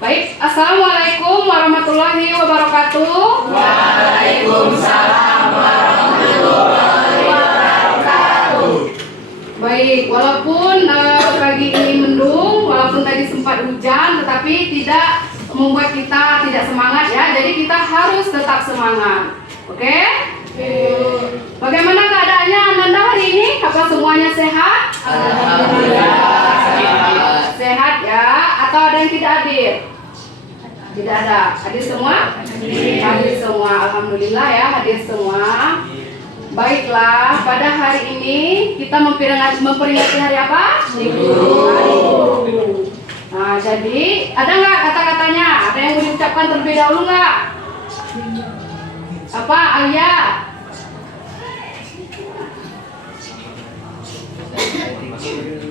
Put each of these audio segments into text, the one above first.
Baik, Assalamualaikum warahmatullahi wabarakatuh. Waalaikumsalam warahmatullahi wabarakatuh. Baik, walaupun pagi ini mendung, walaupun tadi sempat hujan, tetapi tidak membuat kita tidak semangat ya. Jadi kita harus tetap semangat. Oke? Bagaimana keadaannya Ananda hari ini? Apa semuanya sehat? Alhamdulillah. Sehat ya? Atau ada yang tidak hadir? Tidak ada. Hadir semua? Hadir semua. Alhamdulillah ya, hadir semua. Baiklah, pada hari ini kita memperingati hari apa? Ibu. Nah, jadi ada nggak kata-katanya? Ada yang mau diucapkan terlebih dahulu nggak? Apa, Alia?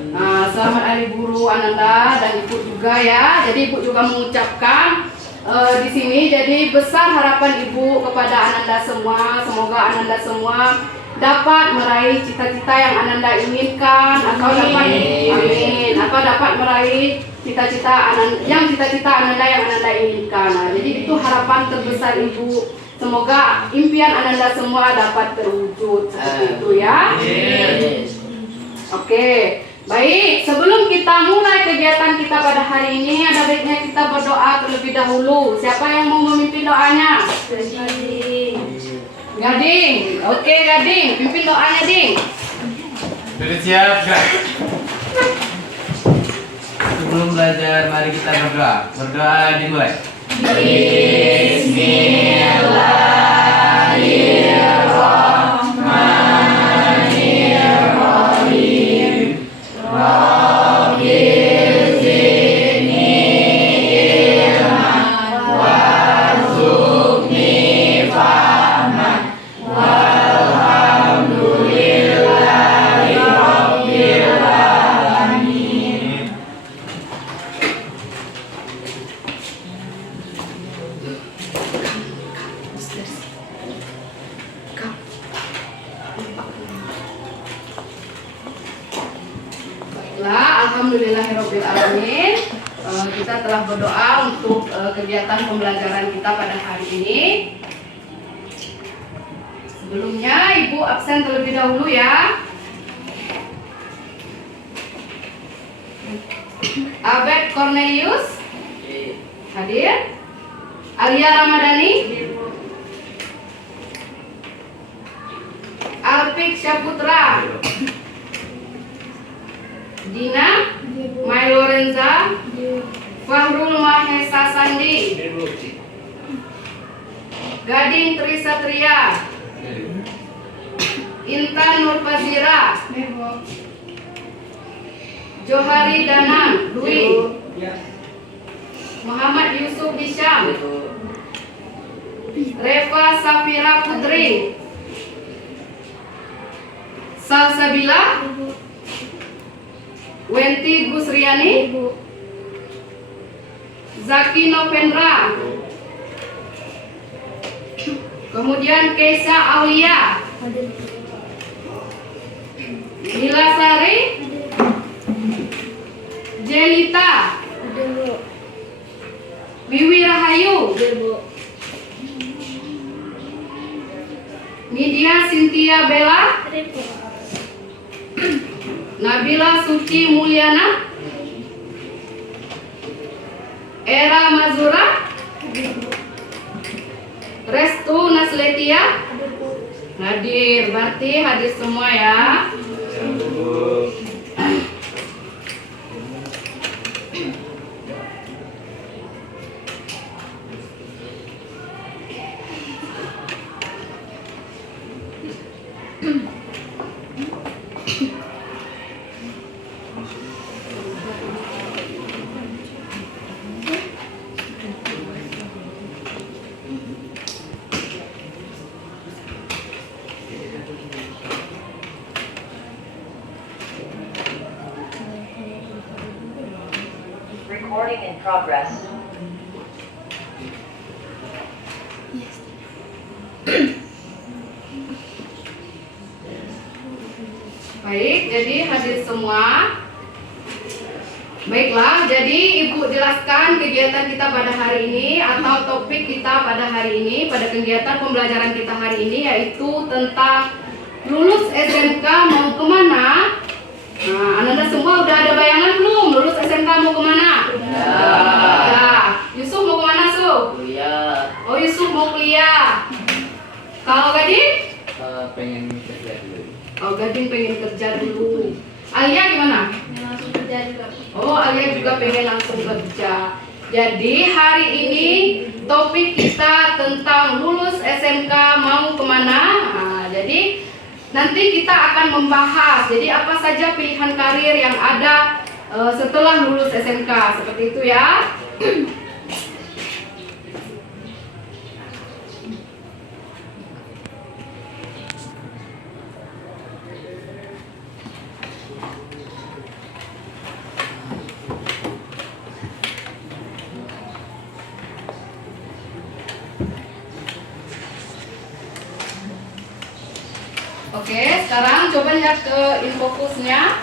Nah, selamat Hari Guru Ananda dan Ibu juga ya. Jadi Ibu juga mengucapkan di sini. Jadi besar harapan Ibu kepada Ananda semua. Semoga Ananda semua dapat meraih cita-cita yang Ananda inginkan atau dapat dapat meraih cita-cita Ananda yang Ananda inginkan. Nah, jadi itu harapan terbesar Ibu. Semoga impian Ananda semua dapat terwujud seperti itu ya. Oke, baik. Sebelum kita mulai kegiatan kita pada hari ini, ada baiknya kita berdoa terlebih dahulu. Siapa yang mau memimpin doanya? Gading. Oke, Gading. Pimpin doanya, Ding. Sudah siap, Kak? Sebelum belajar, mari kita berdoa. Berdoa dimulai. Bismillahirrahmanirrahim. Alhamdulillahirrabbilalamin. Kita telah berdoa untuk kegiatan pembelajaran kita pada hari ini. Sebelumnya Ibu absen terlebih dahulu ya. Abed Cornelius hadir. Alia Ramadhani, Alpik Syaputra, Dina Mai Lorenza, Fahrul Mahesa Sandi, Gading Trisatria, Intan Nurfazira, Johari Danang Dwi, Muhammad Yusuf Hisham, Reva Safira Putri, Salsabila, Wenti Gusriani, Zaki Novendra, kemudian Keisha Aulia, Bila Sari, Jenita, Wiwi Rahayu, Nidia Cynthia Bella, Nabila Suci Mulyana, Era Mazura, Restu Nasletia, hadir. Berarti hadir semua ya. Recording in progress. Baik, jadi hadir semua. Baiklah, jadi Ibu jelaskan kegiatan kita pada hari ini atau topik kita pada hari ini, pada kegiatan pembelajaran kita hari ini, yaitu tentang lulus SMK mau kemana. Nah, Ananda semua udah ada bayangan belum? Lulus SMK mau kemana? Ya. Yusuf mau kemana, Su? Kuliah. Oh, Yusuf mau kuliah. Kalau Gading? Pengen kerja dulu. Oh, Gading pengen kerja dulu. Alia gimana? Langsung kerja juga. Oh, Alia juga pengen langsung kerja. Jadi hari ini topik kita tentang lulus SMK mau kemana. Nah, jadi nanti kita akan membahas. Jadi apa saja pilihan karir yang ada setelah lulus SMK, seperti itu ya. Oke, sekarang coba lihat ke infokusnya.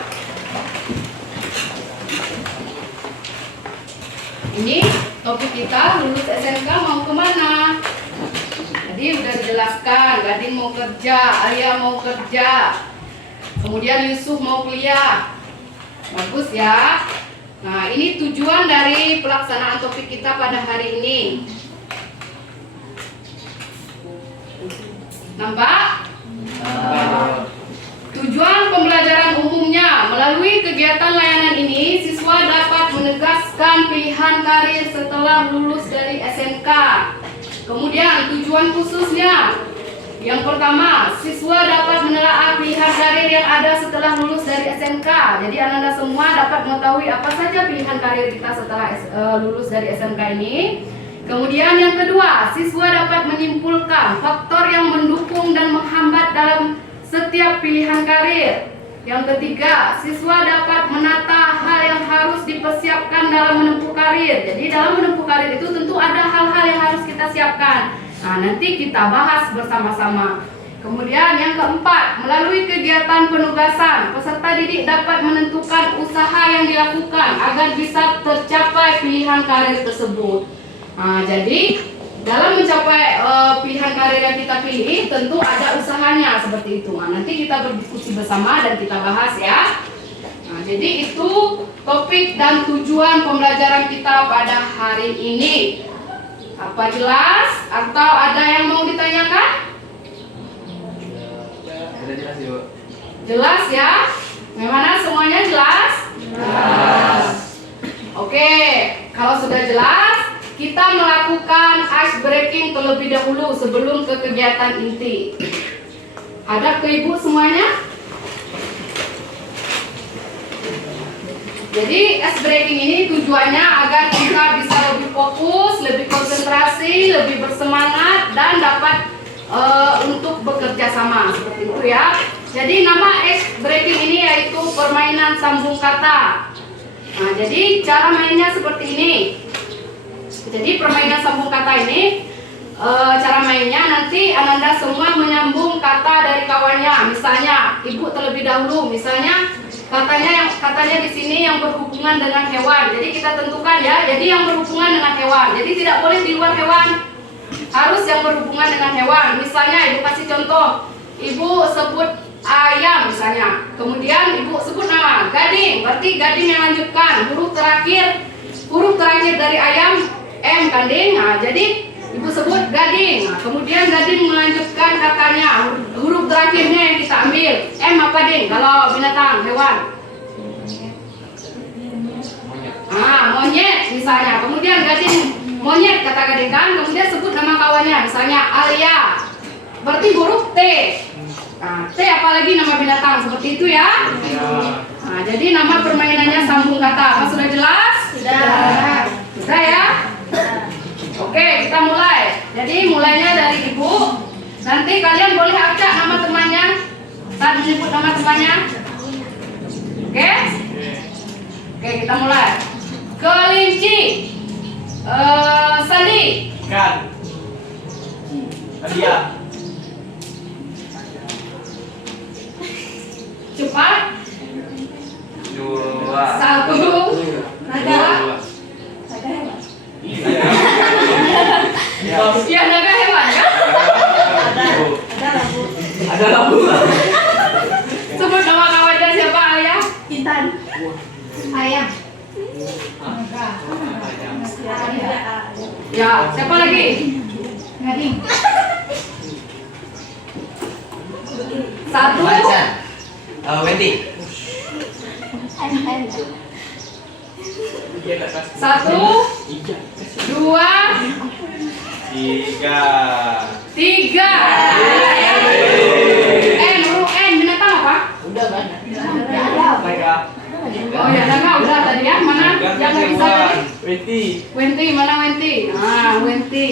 Ini topik kita lulus SMK mau kemana. Jadi udah dijelaskan, Gading mau kerja, Alia mau kerja, kemudian Yusuf mau kuliah. Bagus ya. Nah, ini tujuan dari pelaksanaan topik kita pada hari ini. Nampak? Tujuan pembelajaran umumnya, melalui kegiatan layanan ini, siswa dapat menegaskan pilihan karir setelah lulus dari SMK. Kemudian tujuan khususnya, yang pertama, siswa dapat menelaah pilihan karir yang ada setelah lulus dari SMK. Jadi Anda semua dapat mengetahui apa saja pilihan karir kita setelah lulus dari SMK ini. Kemudian yang kedua, siswa dapat menyimpulkan faktor yang mendukung dan menghambat dalam setiap pilihan karir. Yang ketiga, siswa dapat menata hal yang harus dipersiapkan dalam menempuh karir. Jadi dalam menempuh karir itu tentu ada hal-hal yang harus kita siapkan. Nah, nanti kita bahas bersama-sama. Kemudian yang keempat, melalui kegiatan penugasan, peserta didik dapat menentukan usaha yang dilakukan agar bisa tercapai pilihan karir tersebut. Nah, jadi dalam mencapai pilihan karir yang kita pilih tentu ada usahanya seperti itu. Nah, nanti kita berdiskusi bersama dan kita bahas ya. Nah, jadi itu topik dan tujuan pembelajaran kita pada hari ini. Apa jelas? Atau ada yang mau ditanyakan? Jelas yuk. Jelas ya? Bagaimana semuanya jelas? Jelas. Oke, kalau sudah jelas, kita melakukan ice breaking terlebih dahulu sebelum ke kegiatan inti. Hadap ke ibu semuanya. Jadi ice breaking ini tujuannya agar kita bisa lebih fokus, lebih konsentrasi, lebih bersemangat dan dapat untuk bekerja sama seperti itu ya. Jadi nama ice breaking ini yaitu permainan sambung kata. Nah, jadi cara mainnya seperti ini. Jadi permainan sambung kata ini cara mainnya nanti Ananda semua menyambung kata dari kawannya. Misalnya ibu terlebih dahulu, misalnya katanya di sini yang berhubungan dengan hewan. Jadi kita tentukan ya. Jadi yang berhubungan dengan hewan. Jadi tidak boleh di luar hewan. Harus yang berhubungan dengan hewan. Misalnya ibu kasih contoh. Ibu sebut ayam misalnya. Kemudian ibu sebut nama Gading. Berarti Gading yang lanjutkan huruf terakhir dari ayam M kan Ding. Nah, jadi ibu sebut Gading. Nah, kemudian Gading melanjutkan katanya. Huruf terakhirnya yang kita ambil. M apa Ding? Kalau binatang, hewan. Monyet misalnya. Kemudian Gading monyet kata Gading kan. Kemudian sebut nama kawannya. Misalnya Alia. Berarti huruf T. Nah, T apalagi nama binatang seperti itu ya. Nah, jadi nama permainannya sambung kata. Sudah jelas? Sudah ya? Oke, kita mulai. Jadi mulainya dari ibu. Nanti kalian boleh acak nama temannya saat menyebut nama temannya. Oke? Oke, kita mulai. Kelinci. Sandi. Ikan. Hadiah. Cepat. 2. 1, Ya, naga hewan kan? Ada lampu. Sebut nama kawannya siapa, Ayah? Intan. Ayam. Ya, siapa lagi? Gading. Satu, Macan. Wendy. satu, dua, Tiga. tiga. Huruf N binatang apa? Oh ya, naga udah tadi ya. Mana yang nggak bisa tadi? Wenti, mana Wenti? Ah, Wenti.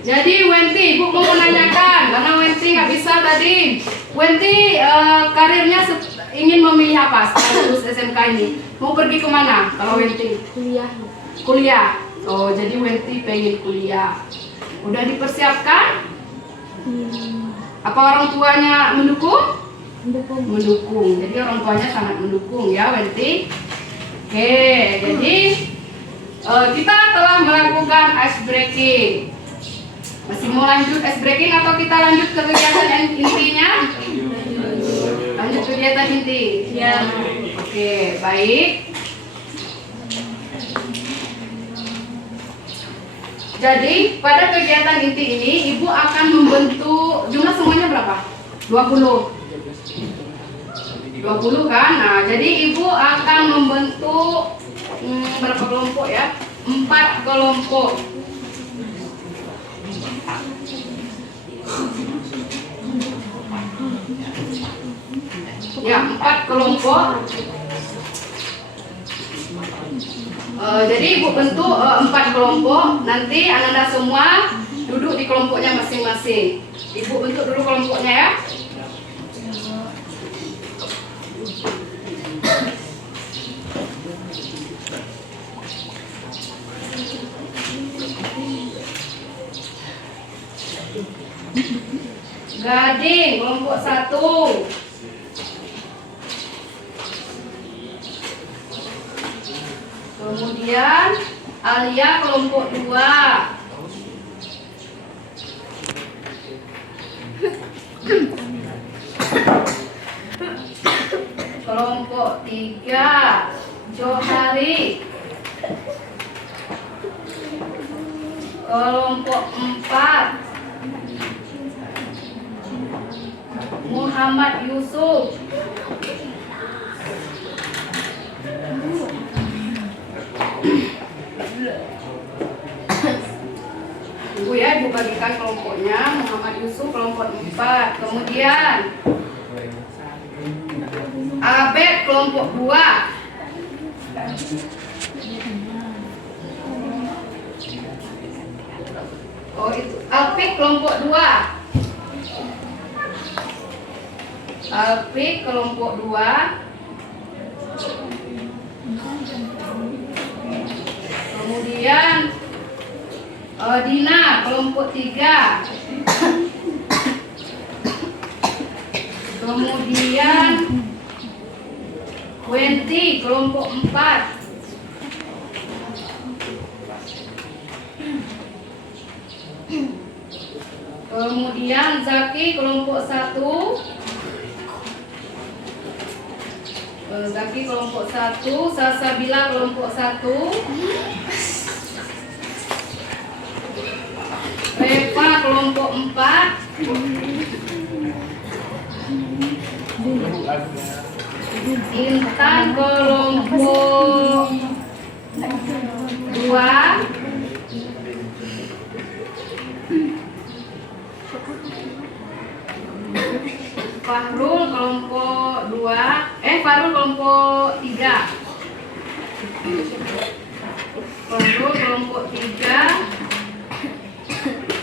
Jadi Wenti, Ibu mau menanyakan karena Wenti nggak bisa tadi. Wenti karirnya ingin memilih apa setelah lulus SMK ini? Mau pergi kemana kalau Wenti? Kuliah. Kuliah. Oh, jadi Wenti pengen kuliah. Udah dipersiapkan? Apa orang tuanya mendukung? Mendukung. Jadi orang tuanya sangat mendukung ya, Wenti. Oke, jadi kita telah melakukan ice breaking. Masih mau lanjut ice breaking atau kita lanjut ke kegiatan yang intinya? Lanjut kegiatan inti. Ya. Oke, baik. Jadi pada kegiatan inti ini Ibu akan membentuk jumlah semuanya berapa? 20. 20 kan? Nah, jadi Ibu akan membentuk berapa kelompok ya? 4 kelompok. Ya, 4 kelompok. Jadi Ibu bentuk 4 kelompok. Nanti Ananda semua duduk di kelompoknya masing-masing. Ibu bentuk dulu kelompoknya ya. Gading kelompok 1. Kemudian Alia kelompok 2. Kelompok 3 Johari. Kelompok 4 Muhammad Yusuf. Ibu ya, Ibu bagikan kelompoknya. Muhammad Yusuf kelompok 4. Kemudian Abed kelompok 2. Oh itu Alpik kelompok 2. Alpik kelompok 2. Kemudian Dina kelompok 3. Kemudian Wenti kelompok 4. Kemudian Zaki kelompok 1. Zaki kelompok 1, Sasabila kelompok 1. Reva kelompok 4. Intan kelompok 2. Fahrul kelompok 2. Fahrul kelompok 3. Fahrul kelompok 3.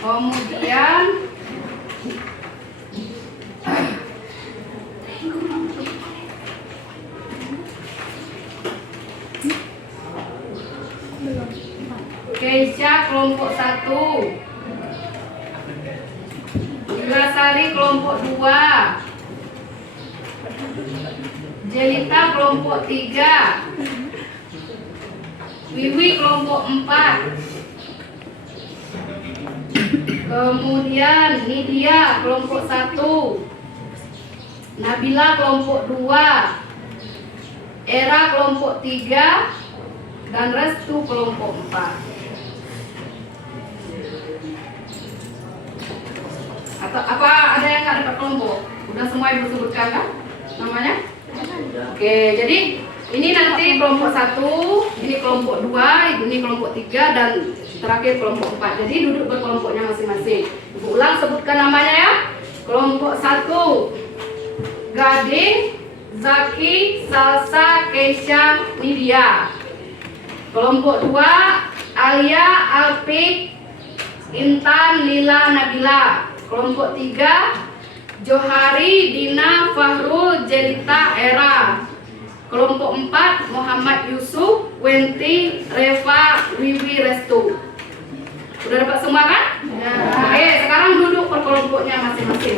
Kemudian Keisha kelompok 1. Wilasari kelompok 2. Jelita kelompok 3. Wiwi kelompok 4. Kemudian Nidia kelompok 1, Nabila kelompok 2, Era kelompok 3, dan Restu kelompok 4. Atau apa ada yang nggak dapat kelompok? Udah semua ibu sebutkan kan namanya? Oke, jadi ini nanti kelompok 1, ini kelompok 2, ini kelompok 3, dan terakhir kelompok 4. Jadi duduk berkelompoknya masing-masing. Ibu ulang sebutkan namanya ya. Kelompok 1, Gading, Zaki, Salsa, Keisha, Nidia. Kelompok 2, Alia, Alpik, Intan, Lila, Nabila. Kelompok 3, Johari, Dina, Fahrul, Jelita, Era. Kelompok 4, Muhammad Yusuf, Wenti, Reva, Wiwi, Restu. Udah dapat semua kan? Ya. Oke, sekarang duduk per kelompoknya masing-masing.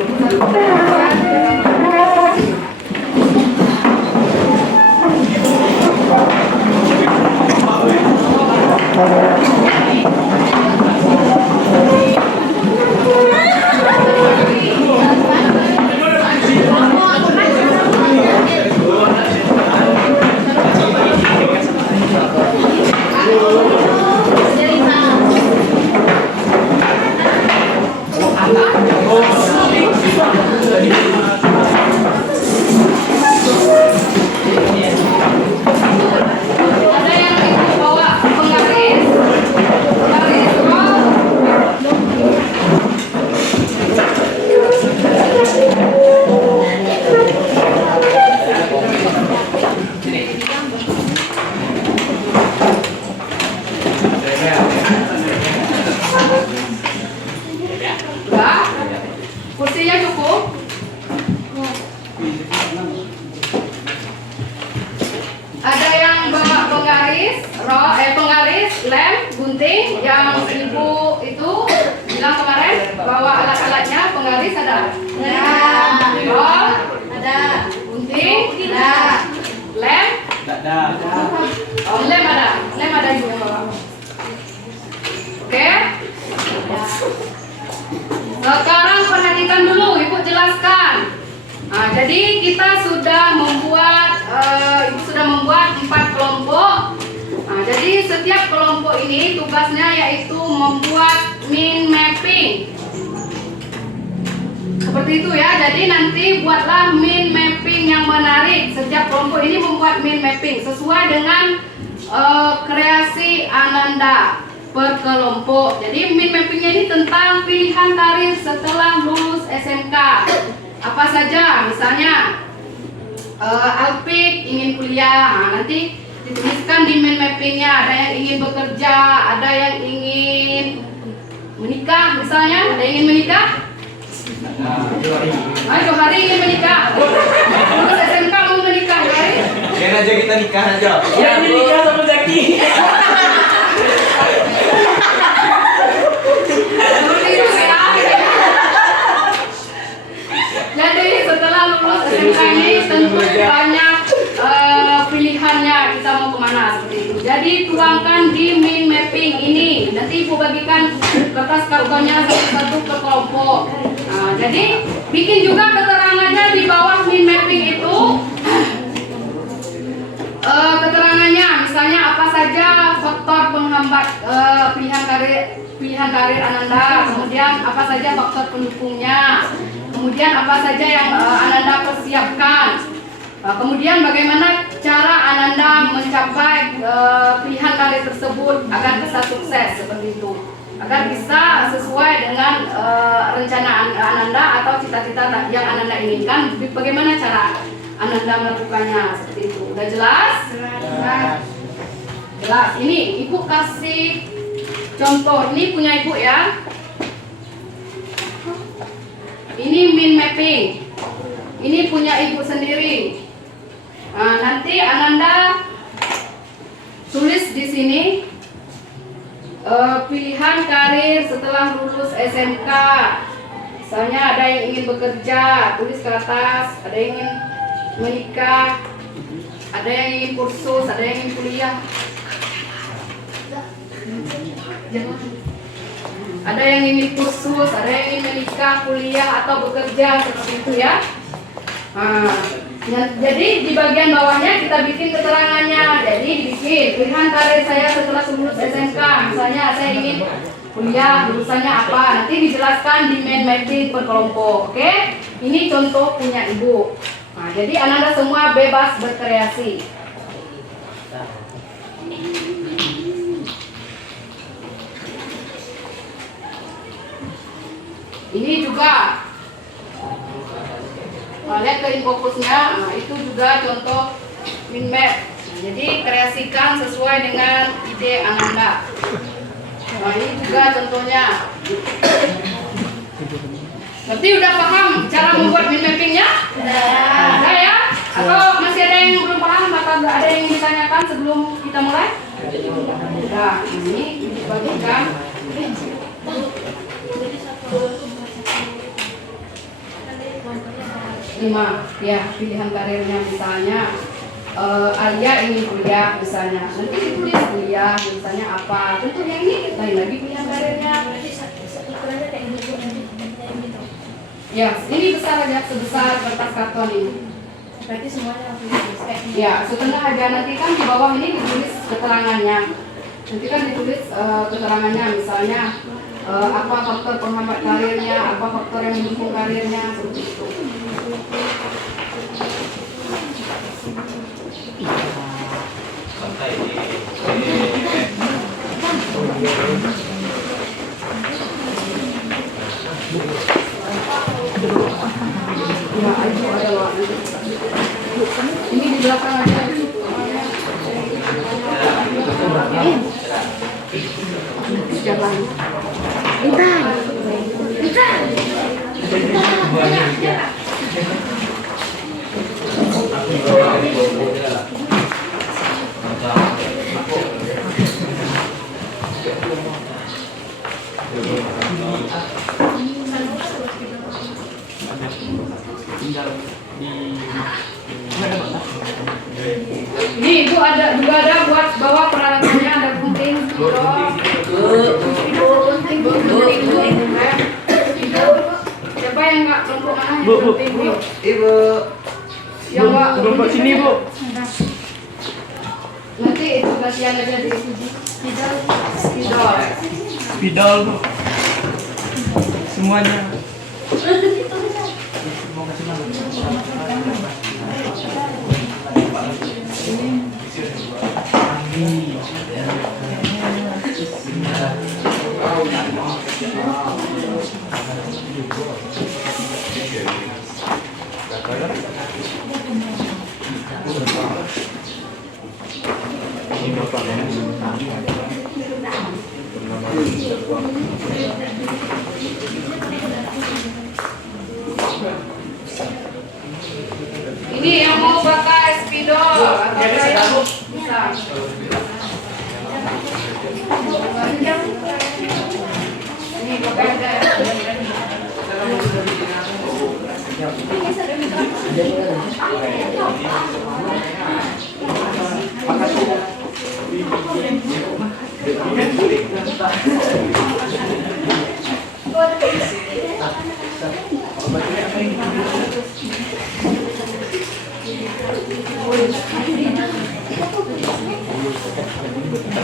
Ada yang ikut bawa penggaris? Penggaris roll. Enggak? Kursinya cukup? Ada yang bawa penggaris, penggaris, lem, gunting, yang ibu itu bilang kemarin bawa alat-alatnya, penggaris ada? Roll, ada. Gunting, ada. Lem? Ada. Oh, lem ada ibu yang bawa. Oke? Sekarang perhatikan dulu, ibu jelaskan. Nah, jadi kita sudah membuat, ibu sudah membuat 4 kelompok. Nah, jadi setiap kelompok ini tugasnya yaitu membuat min mapping. Seperti itu ya. Jadi nanti buatlah min mapping yang menarik. Setiap kelompok ini membuat min mapping sesuai dengan kreasi Ananda per kelompok. Jadi min mappingnya ini tentang pilihan karir setelah lulus SMK. Apa saja, misalnya Alpik ingin kuliah, nah, nanti dituliskan di min mappingnya. Ada yang ingin bekerja, ada yang ingin menikah, misalnya ada yang ingin menikah. Johari ingin menikah. Lulus SMK mau menikah, Johari? Biar aja kita nikah aja. Ya, ini nikah sama Zaki. Seperti itu ya. Jadi setelah lulus SMK ini tentu banyak pilihannya kita mau kemana seperti itu. Jadi tuangkan di min mapping ini. Nanti ibu bagikan kertas kartonnya satu-satu ke kelompok. Nah, jadi bikin juga keterangannya di bawah min mapping itu. Keterangannya misalnya apa saja faktor penghambat pilihan karir Ananda, kemudian apa saja faktor pendukungnya, kemudian apa saja yang Ananda persiapkan, kemudian bagaimana cara Ananda mencapai pilihan karir tersebut agar bisa sukses seperti itu, agar bisa sesuai dengan rencana Ananda atau cita-cita yang Ananda inginkan. Bagaimana cara Ananda melakukannya seperti itu. Udah jelas? Jelas. Ini ibu kasih contoh. Ini punya ibu ya. Ini min mapping. Ini punya ibu sendiri. Nah, nanti Ananda tulis di sini pilihan karir setelah lulus SMK. Misalnya ada yang ingin bekerja, tulis ke atas. Ada yang ingin menikah, ada yang ingin kursus, ada yang ingin kuliah. Ada yang ingin kursus, ada yang ingin menikah, kuliah atau bekerja seperti itu ya. Jadi di bagian bawahnya kita bikin keterangannya. Jadi dibikin pilihan karir saya setelah lulus SMK. Misalnya saya ingin kuliah, jurusannya apa? Nanti dijelaskan di main mapping per kelompok. Oke? Ini contoh punya ibu. Nah, jadi anak-anak semua bebas berkreasi. Ini juga lihat ke infokusnya, itu juga contoh min map. Jadi kreasikan sesuai dengan ide Ananda. Nah, ini juga contohnya. Berarti udah paham cara membuat min mappingnya? Udah ya? Atau masih ada yang belum paham atau ada yang ingin ditanyakan sebelum kita mulai? Udah, ini dibagikan. 5 ya, pilihan karirnya misalnya Alia ingin kuliah misalnya, nanti ditulis kuliah misalnya apa, tentu yang ini lain lagi pilihan karirnya. Ya, ini besar aja, sebesar kertas karton ini. Berarti semuanya harus ditulis. Ya, setengah aja, nanti kan di bawah ini ditulis keterangannya. Nanti kan ditulis keterangannya misalnya apa faktor penghambat karirnya, apa faktor yang mendukung karirnya, seperti itu. Ya, itu adalah ini di belakang aja. Jangan. Ini itu ada juga ada buat bawa peralatannya, ada gunting, siapa yang nggak kelompok mana yang gunting? Ibu. Yang nggak Kelompok sini, Bu. nanti itu kasihan aja di spidol. Spidol, Bu. Semuanya. Ini yang mau pakai spidol atau yang bisa. Ini pakai aja.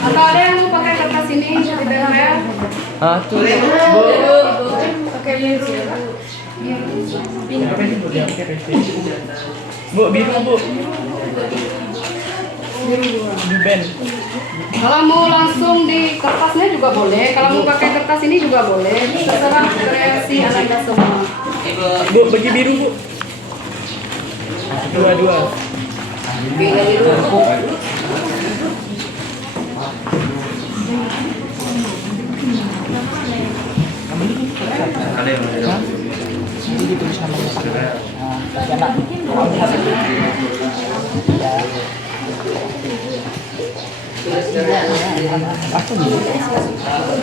Atau ada yang mau pakai kertas ini di bawah? Tuh, Bu. Pakai biru. Bu, biru, Bu. Di band. Kalau mau langsung di kertasnya juga boleh. Kalau mau pakai kertas ini juga boleh. Terserah kreasi Anda semua. Bu, bagi biru, Bu. Dua. Ada yang mau Jadi ditulis namanya.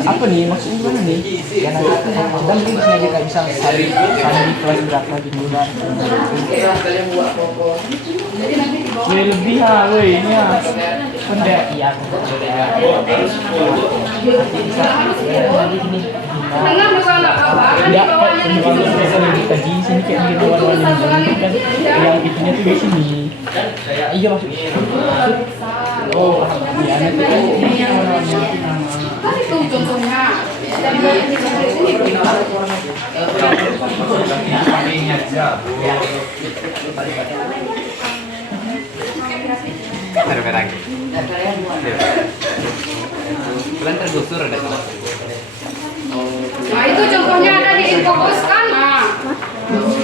Apa nih maksudnya gimana nih? Ya nanti sedang mungkin bisa aja nggak bisa hari di kelas berapa gitu kan? Jadi nanti di bawah. Woi lebih ya, woi ini ya. kan kayak iya aku bisa lagi ini. Tengah juga nggak apa-apa, kan di Enggak, bawahnya nanti kalau biasa lagi kaji sini kayak gitu warna-warni kan yang itunya tuh di sini. Iya maksudnya. Oh, iya nanti kan ini warna-warni. kan itu contohnya. Jadi ini Kalian tergusur ada Nah itu contohnya ada di infoboskan. Nah,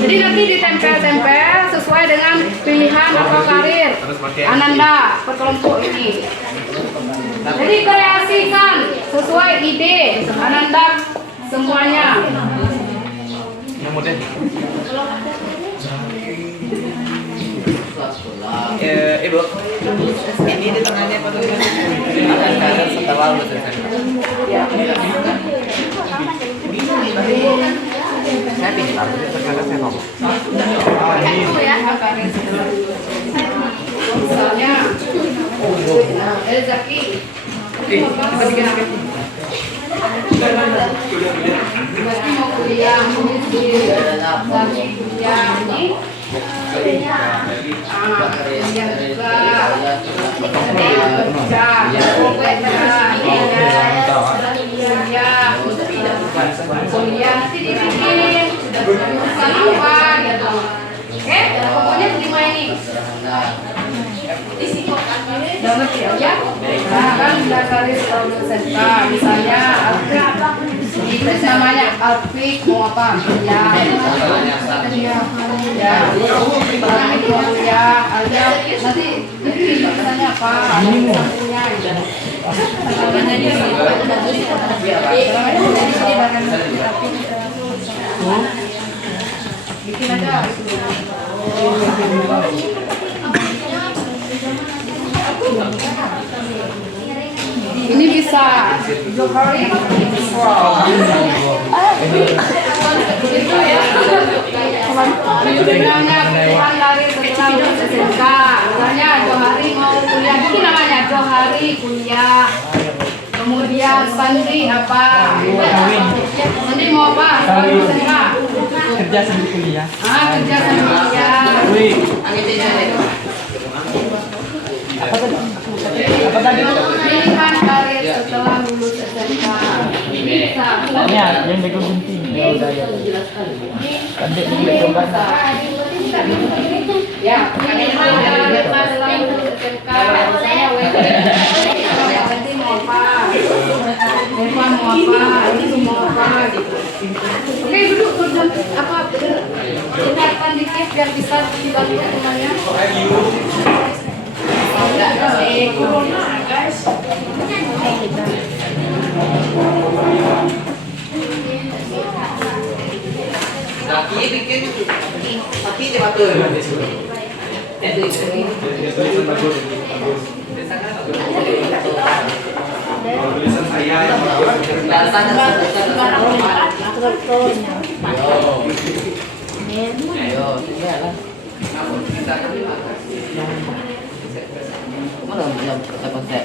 jadi nanti ditempel-tempel sesuai dengan pilihan atau karir Ananda per kelompok ini. Jadi kreasikan sesuai ide Ananda semuanya. Ibu, ini di tengahnya apa tuh? Akan karir setelah lulus SMK. Saya pintar, ternyata saya ngomong. Itu ya karir. Misalnya, Zaki. Kita bikin apa? Berarti mau kuliah, Zaki kuliah ini. Kuliah juga kerja, kuliah nanti dibikin jurusan apa gitu. Oke, pokoknya terima ini. Udah ngerti ya? Nah kan udah kali SMK, misalnya itu namanya Alfik mau apa? Ya, itu ya, ada nanti misalnya apa? Misalnya bikin aja. Ini bisa Johari Dengannya pilihan dari setelah lulus SMK. Misalnya Johari mau kuliah, ini namanya Johari kuliah. Kemudian Sandri apa? Sandri mau apa? SMK. Kerja sambil kuliah. Kerja sambil kuliah. Wih. Apa tadi? Pilihan karir setelah lulus SMK. Bisa. Ya, yang bego gunting. Ya udah ya. Adik yang bego banget. Ya, pilihan karir setelah lulus SMK. Misalnya nanti mau apa? Eva mau apa? Ini mau apa? Oke, duduk apa? Dengarkan dikit biar bisa dibantu semuanya. Corona, guys. Laki bikin, tapi dia batul. Mana belum kata konsep?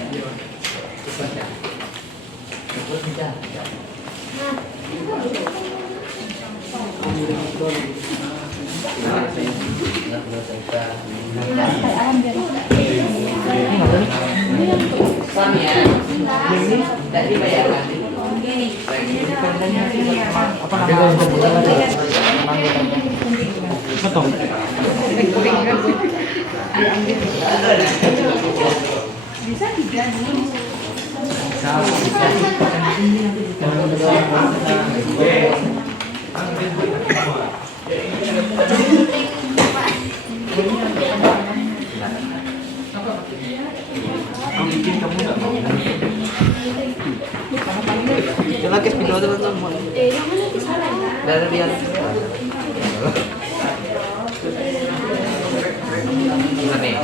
Sama ya, tidak dibayarkan. Apa namanya? Betul. Bisa tidak dulu. Coba kes video teman-teman. Dari dia. Nih.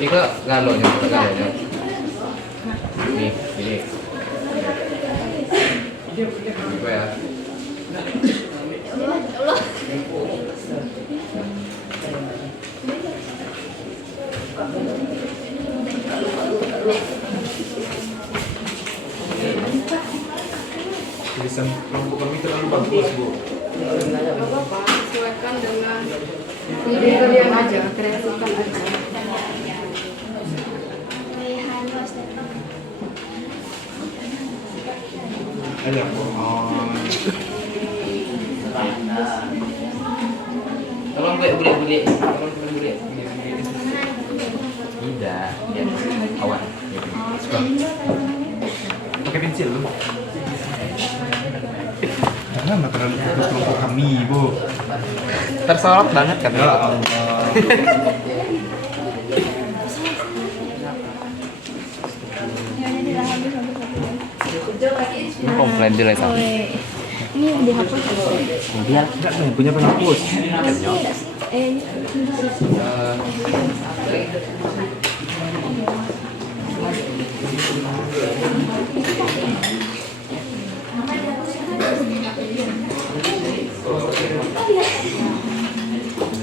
Iku galonya, galonya. Nih, ini. Apa ya? Tulisan kelompok kami terlalu bagus, Bu. Gak apa-apa, sesuaikan dengan ide kalian aja, kreasikan aja. Ada pohon. Tolong gue bule. Tolong bule. Tidak, ya awan. Pakai pensil lu. Jangan nggak terlalu fokus kelompok kami, Bu. Tersorot banget kan? Ya Allah. Komplain dulu ya. Ini udah hapus. Biar Enggak nih, punya penghapus.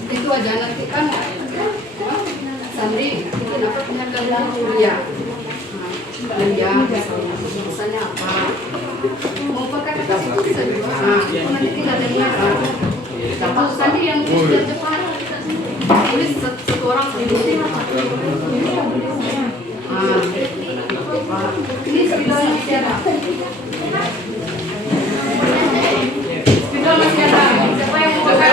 Itu aja nanti kan Sandri bikin apa punya gambar kuliah. Kuliah misalnya apa? Mau pakai kertas itu bisa juga. Nanti tinggal dengar. Kalau Sandri yang biar cepat tulis satu orang sendiri. Ini spidolnya masih ada. Spidol masih ada. Siapa yang mau pakai?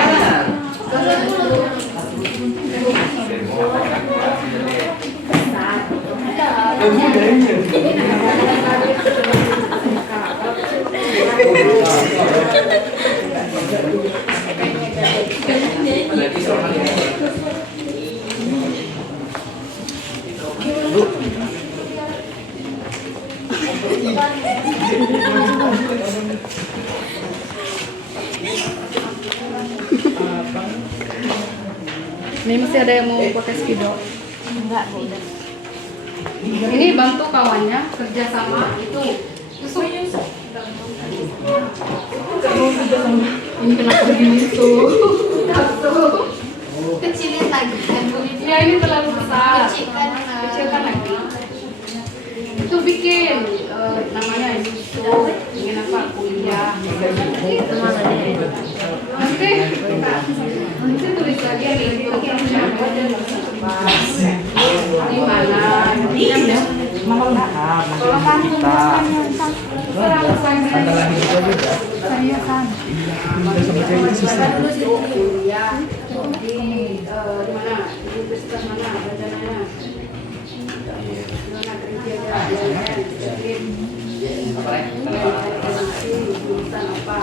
Ini masih ada yang mau pakai spidol? Enggak, Bu. Ini bantu kawannya kerjasama itu. Tusuk. Ini kenapa begini tuh? Kecilin lagi kan, Bu. Ya ini terlalu besar. Kecilkan lagi. Itu bikin namanya itu ingin apa kuliah. Nanti tulis lagi yang ini di mana? Mahal mahal kita. Saya kan. Kuliah di mana? Universitas mana? Rencananya? Mana kerja jurusan apa?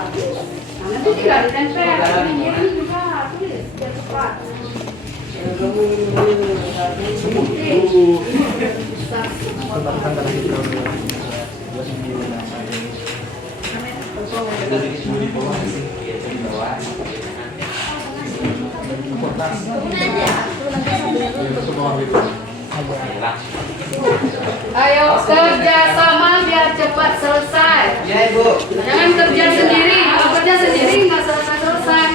Nah, nanti tinggal ditempel, ngirim juga tulis biar cepat. Ayo kerja sama biar cepat selesai. Ya, Ibu. Jangan kerja sendiri. Kalau kerja sendiri nggak selesai.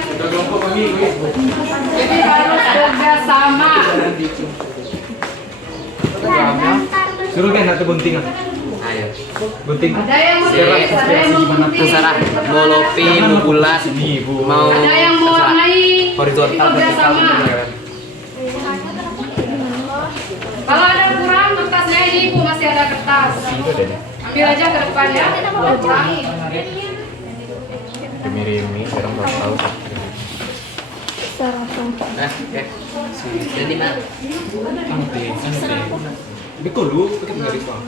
Jadi harus kerja sama. Suruh kan atau guntingan? Ayo. Gunting. Ada yang mau tulis, ada yang mau gunting. Terserah mau lopi, mau bulat, Ini, Bu. mau Ada yang mau warnai. horizontal, Kerja vertikal. sama. Kalau ada kurang kertasnya ini Bu masih ada kertas. Ambil aja ke depan ya. Kurangi. Demi sekarang baru tahu. Nah, oke. Jadi mana? Ini kok lu pakai penggaris bang?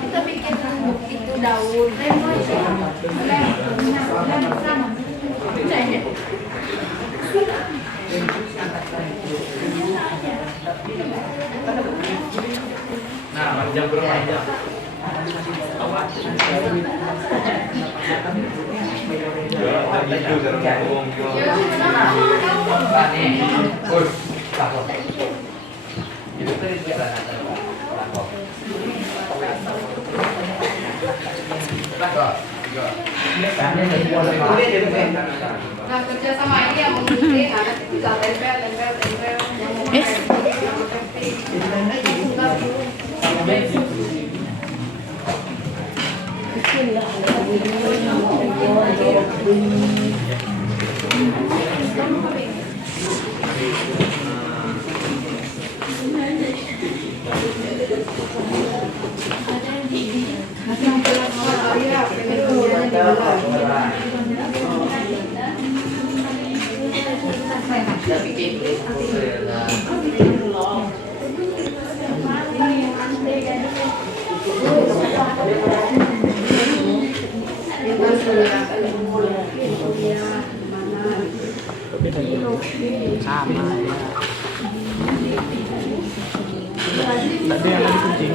Kita bikin itu daun. Nah, jam berapa jam? Nah, kerja sama ini yang mengikuti, nah nanti tinggal tempel. Yang mau Sama ya. Nggak ada yang lagi kucing.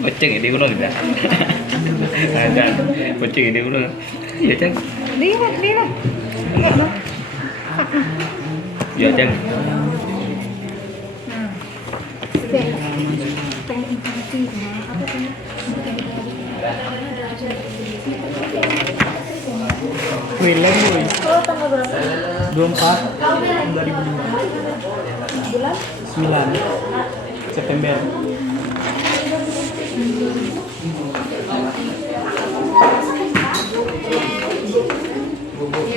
Boceng ini ulo tidak? Ada boceng ini ulo. Iya ceng. Đi lah. Iya ceng. William boy. Oh, tanggal berapa? 24 2005. Bulan? 9 September.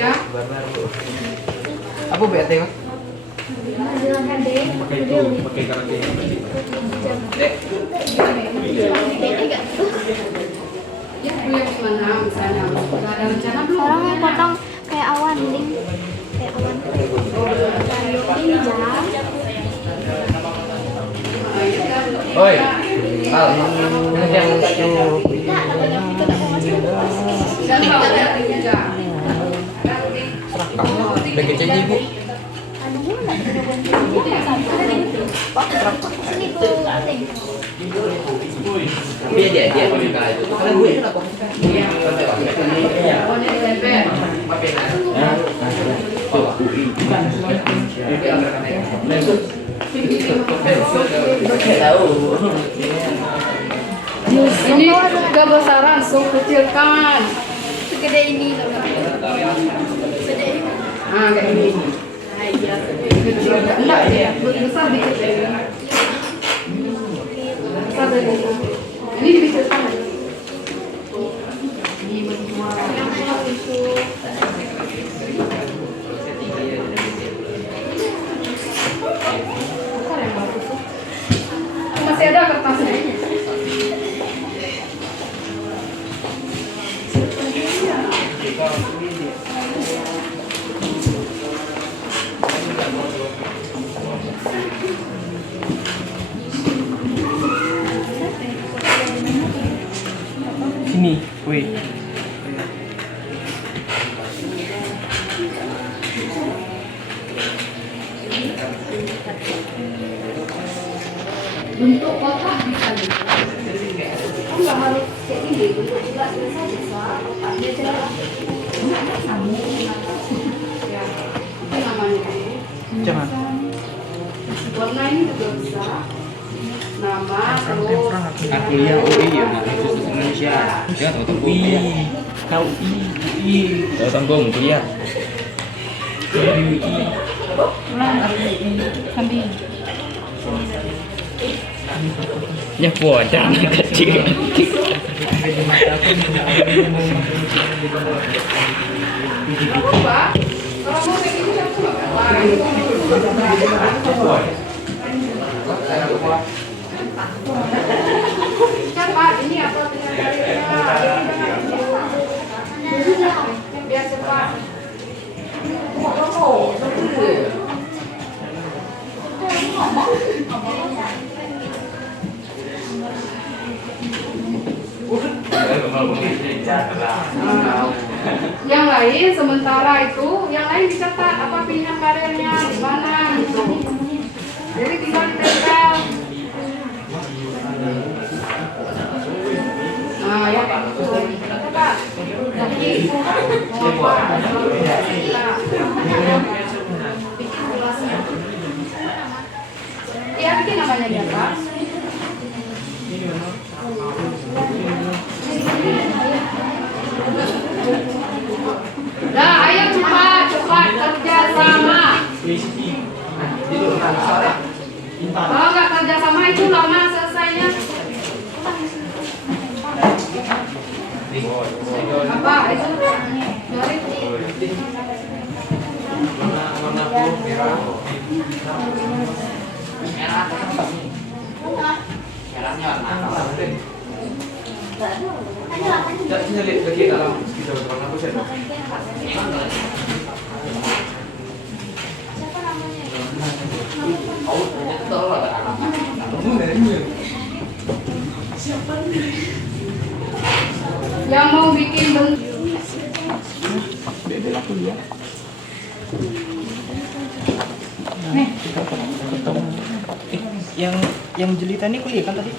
ya. Apa BT kok? Silakan deh. Pakai karantina. Dek. Ya, gue gimana misalnya? Gak ada rencana belum? Orang yang potong kayak awan, ding. Kayak awan. Ini jam. Oi. Al, ini yang lucu. Dan bawa dari jam. Udah kecil ibu. Anu gula. Sini ke ting. Dia buka itu. Karena gue kenapa? Pokoknya ditempel. Ini gak besaran, so kecilkan. Segede ini loh. Segede ini. Ah, kayak ini. Kecil, enggak ya, besar dikit ya. Besar dari ini. Ini dikecilkan aja. Ini berdua. Masih ada kertasnya. Sini, wih. Bentuk kotak bisa juga. Oh, nggak harus kayak gini, bentuk juga bisa. Kotaknya jelas. Ya, itu namanya. Jangan. Warna ini juga bisa. Nama, terus. Aku lihat UI ya, khusus Indonesia. Ya, tahu tanggung. Wih. Kau Tahu tanggung kuliah. Ya bocah anak kecil. Apa? Kalau mau kayak gini aku nggak apa-apa. Cepat, ini apa biar cepat. Yang lain sementara itu, yang lain dicatat apa pilihan karirnya di mana gitu. Jadi tinggal ditempel. Nah, ya Pak. Coba Jadi ibu mau apa? Bikin gelasnya. Iya, bikin namanya dia, Pak. Dah, ayo cepat kerja sama. Kalau nggak kerja sama itu lama selesainya. Apa itu? Dari Merahnya warna apa? Tak sini lihat lagi dalam video warna apa sih? Oh, ternyata tahu lah. yang mau bikin bentuk. Bebel aku lihat. Nih, yang jelita ini kuliah kan tadi?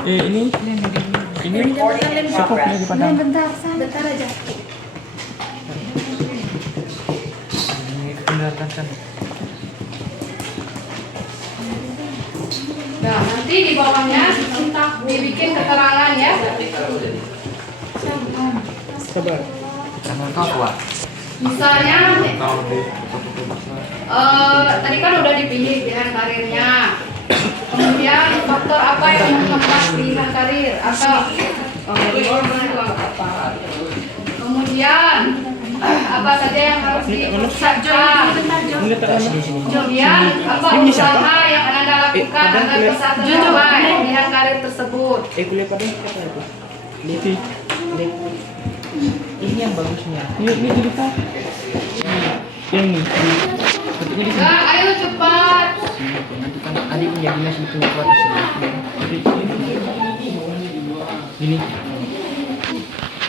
Ini cukup ya di Padang. Bentar aja. Ini kendaraan kan. nah nanti di bawahnya dibikin keterangan ya. Sabar. Jangan kau kuat. Misalnya, Tahu deh. tadi kan udah dipilih pilihan karirnya. Kemudian faktor apa yang menghambat pilihan karir atau kemudian apa saja yang harus dipersiapkan. Kemudian apa usaha yang Anda lakukan agar bisa tercapai pilihan karir tersebut. Kuliah Padang siapa itu? Livi. Ini yang bagusnya. Ini jelita. Yang ini. Bentuknya di sini. Nah, ayo cepat. Nanti kan adik punya dinas itu kuat ini.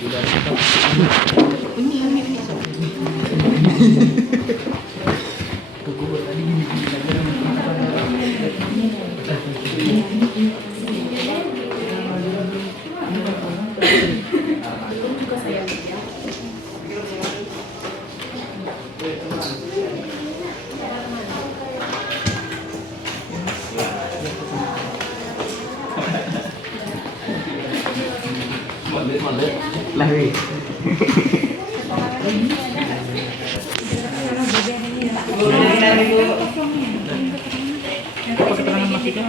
Udah kita. Gue tadi gini Lari. Apa keterangan maksudnya?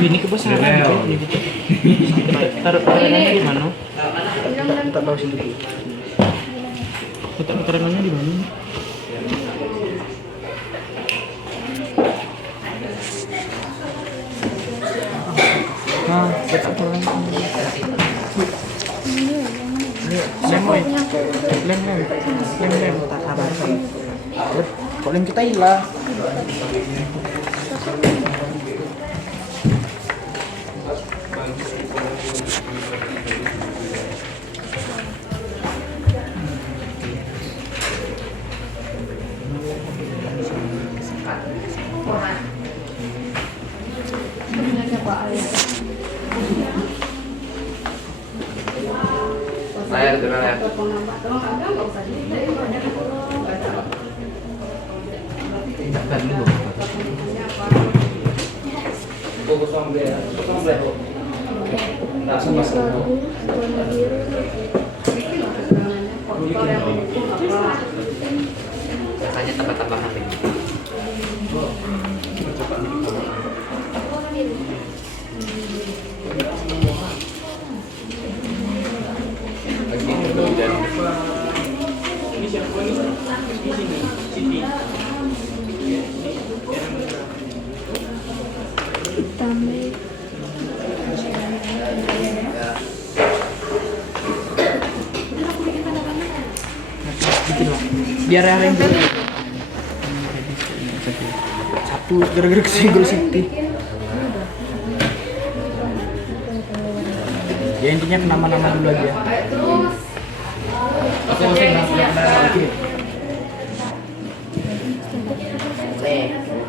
Ini kebesaran. Taruh keterangannya di mana? Tak tahu sendiri. Keterangannya di mana? Nah, kita pulang. Lem, tak kabar. Kok lem kita hilang? Layar itu layar. Tekan dulu. Kosong deh. Nggak sama-sama. Biasanya tambah-tambahan nih. Biar yang dulu. Satu gara-gara kesenggol Siti. Ya intinya nama-nama dulu aja. Terus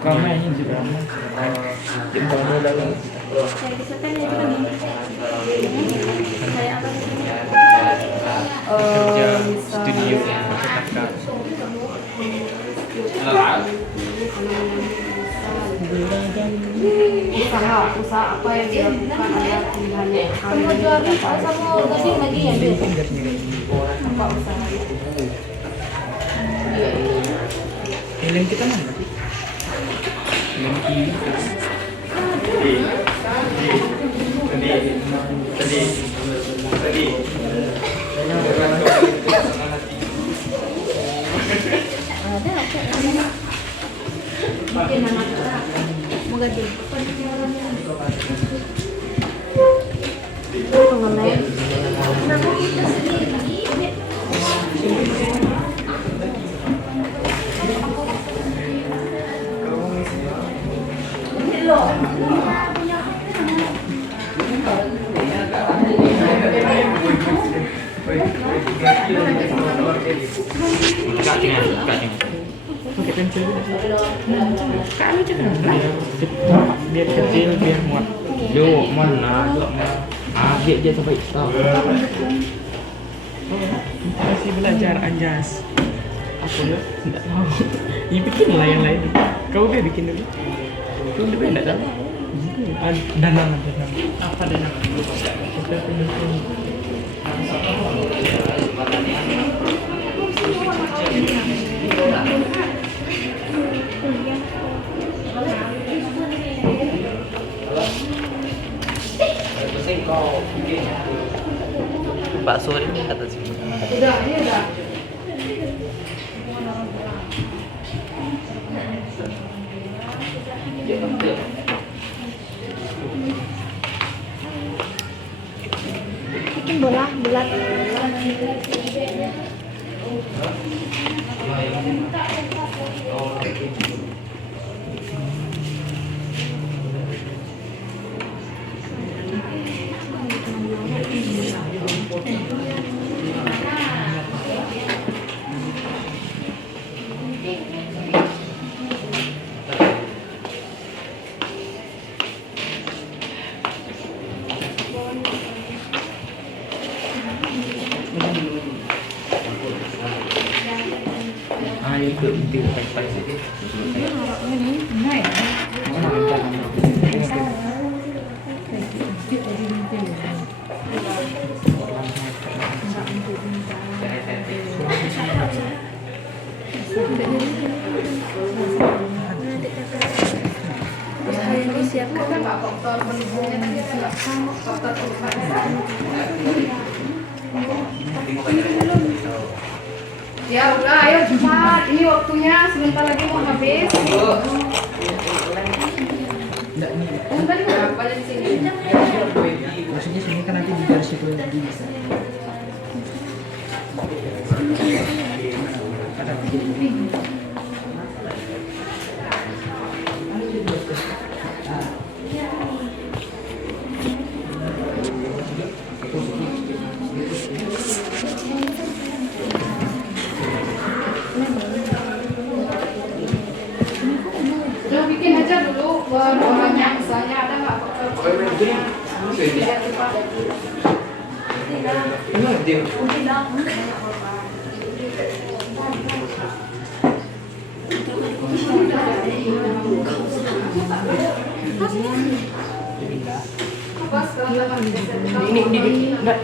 Ramai ini juga ramai. Jempol dalam. Kayak bisa kan ya itu nih. Kayak apa sih? Studio kakak. Usaha apa yang dilakukan adalah pilihannya. Kamu jual sama gading lagi ya, Bil? Apa usahanya? Lem kita mana? Lem kiri. Ada apa? Mungkin anak kita mau gading. Pengenai. Kenapa kita sendiri? Pakai pensil kan aja kan biar kecil biar muat yo mana dia sampai tahu masih belajar anjas aku ya tidak tahu ya bikin lah yang lain kau bikin dulu kau udah tidak tahu danang apa danang kita bakso ini kata sih. Udah, ini udah. Bikin bola bulat. ayo ke inti pai sini Kita nggak faktor pendukungnya tapi siapkan faktor perubahan. Ya udah, ayo cepat. Ini waktunya sebentar lagi mau habis. Tadi berapa di sini? maksudnya sini kan nanti di garis itu lagi bisa ada Lo bikin aja dulu orangnya, misalnya ada nggak faktor perubahannya? Biar cepat. Apa sekarang kita bisa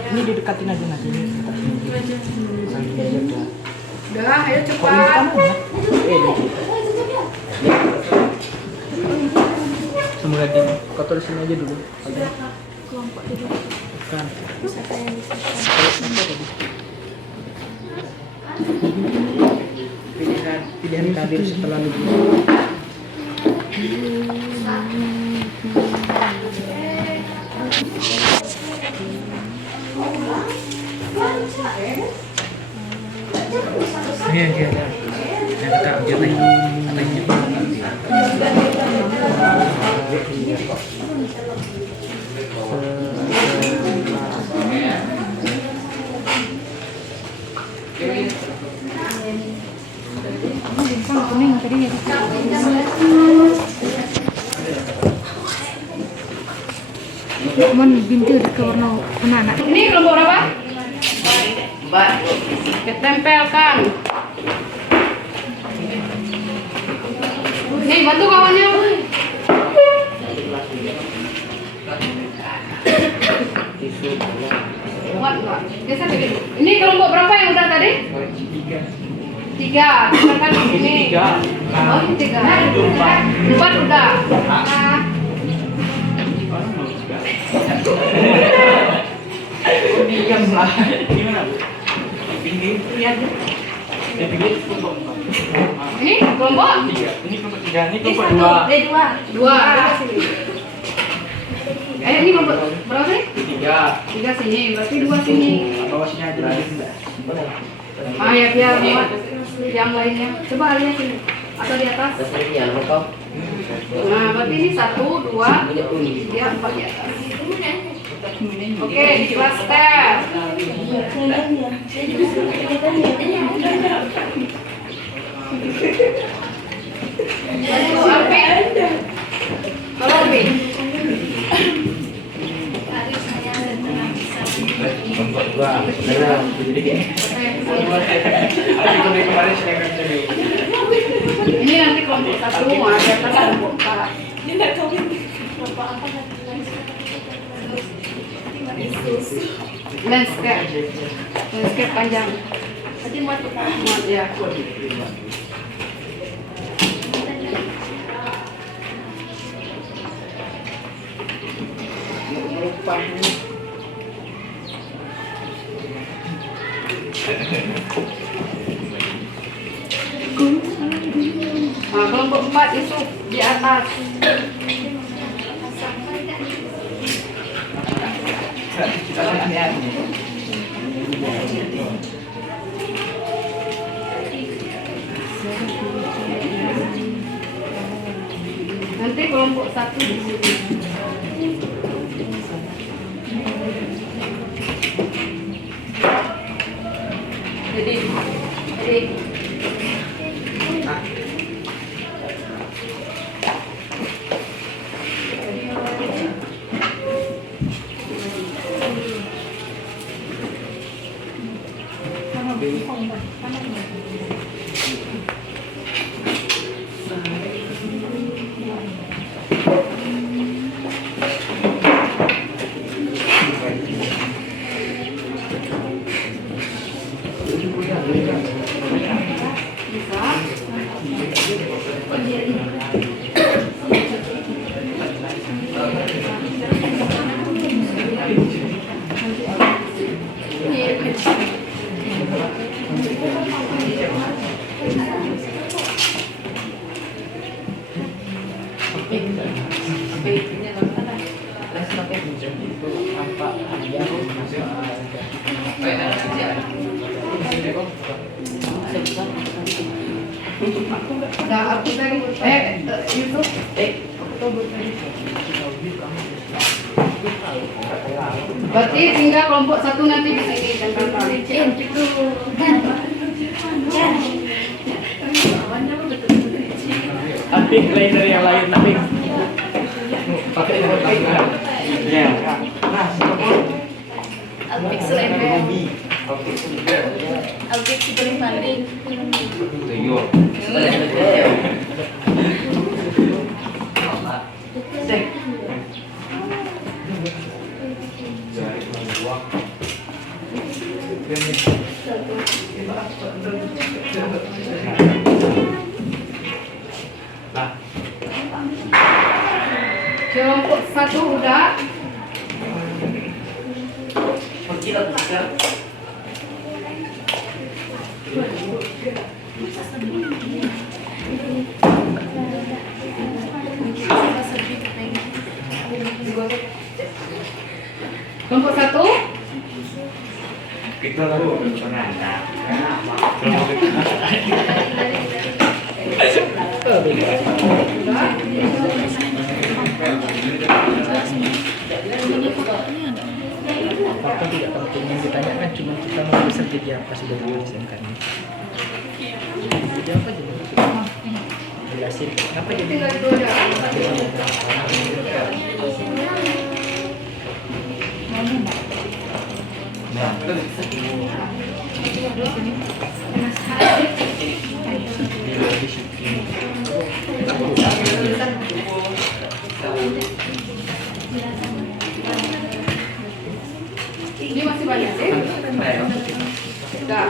ini didekatin aja nanti udah, ayo cepat. semoga di kau tulis sini aja dulu Kelompok itu kan siapa yang bisa? pilihan kadir setelah lu iya ada kak Kuning tadi ya. mon bintu ke warna anak-anak. Ini kelompok berapa? 4. Ketempelkan. Nih, bantu kawannya. Muat enggak? Geser dikit. Ini kelompok berapa yang udah tadi? 3. Tempelkan di sini. Oh, ini 3. 4 udah. Nah. Diam lah. Gimana? Pinggir lihat. Pinggir kelompok 4. Ini kelompok? 3. Ini kelompok 3, ini Eh, kelompok satu. 2. Eh, dua. 2. Ini kelompok berapa sih? 3. 3 sini, berarti 2 sini. Bawa sini aja lagi. Ah ya, biar muat yang lainnya. Coba lihat sini. Atau di atas. Nah, berarti ini 1, 2, 3, 4 di atas. Oke, di kelas tes. Bantu Alvin. Halo Alvin. Kelompok 2. Ini nanti kelompok 1, ada atas kelompok 4. Landscape panjang. Muat ya. Nah, kelompok 4 itu di atas. Nanti kelompok 1 di sini. Jadi Udah aku tadi YouTube berarti tinggal kelompok 1 nanti di sini dan kantor. Gitu. Apik lain dari yang lain, Apik. Pakai yang lain. Ya. Nah, Albik selebel. Albik si paling banding. Kelompok 1 udah. Kelompok 1 Itu lalu penanda. apa tidak penting yang ditanyakan cuma kita mau bisa jadi apa sudah dijelaskan. Jadi apa jadi? Jelasin apa jadi? tinggal itu aja. Ini masih banyak sih. Udah.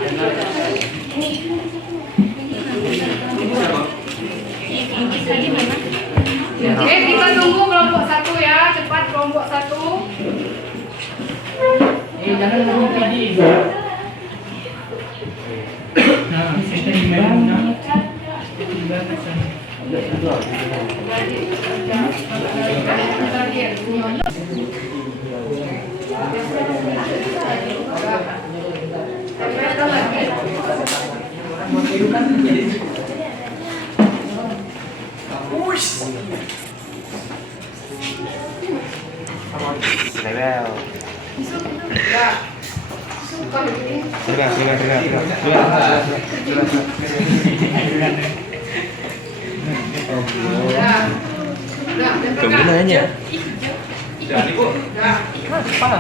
Oke, kita tunggu kelompok 1 ya. Cepat kelompok 1. Jangan ngomong tadi. Nah, kita gimana? Kegunaannya. Jangan ibu. Apa?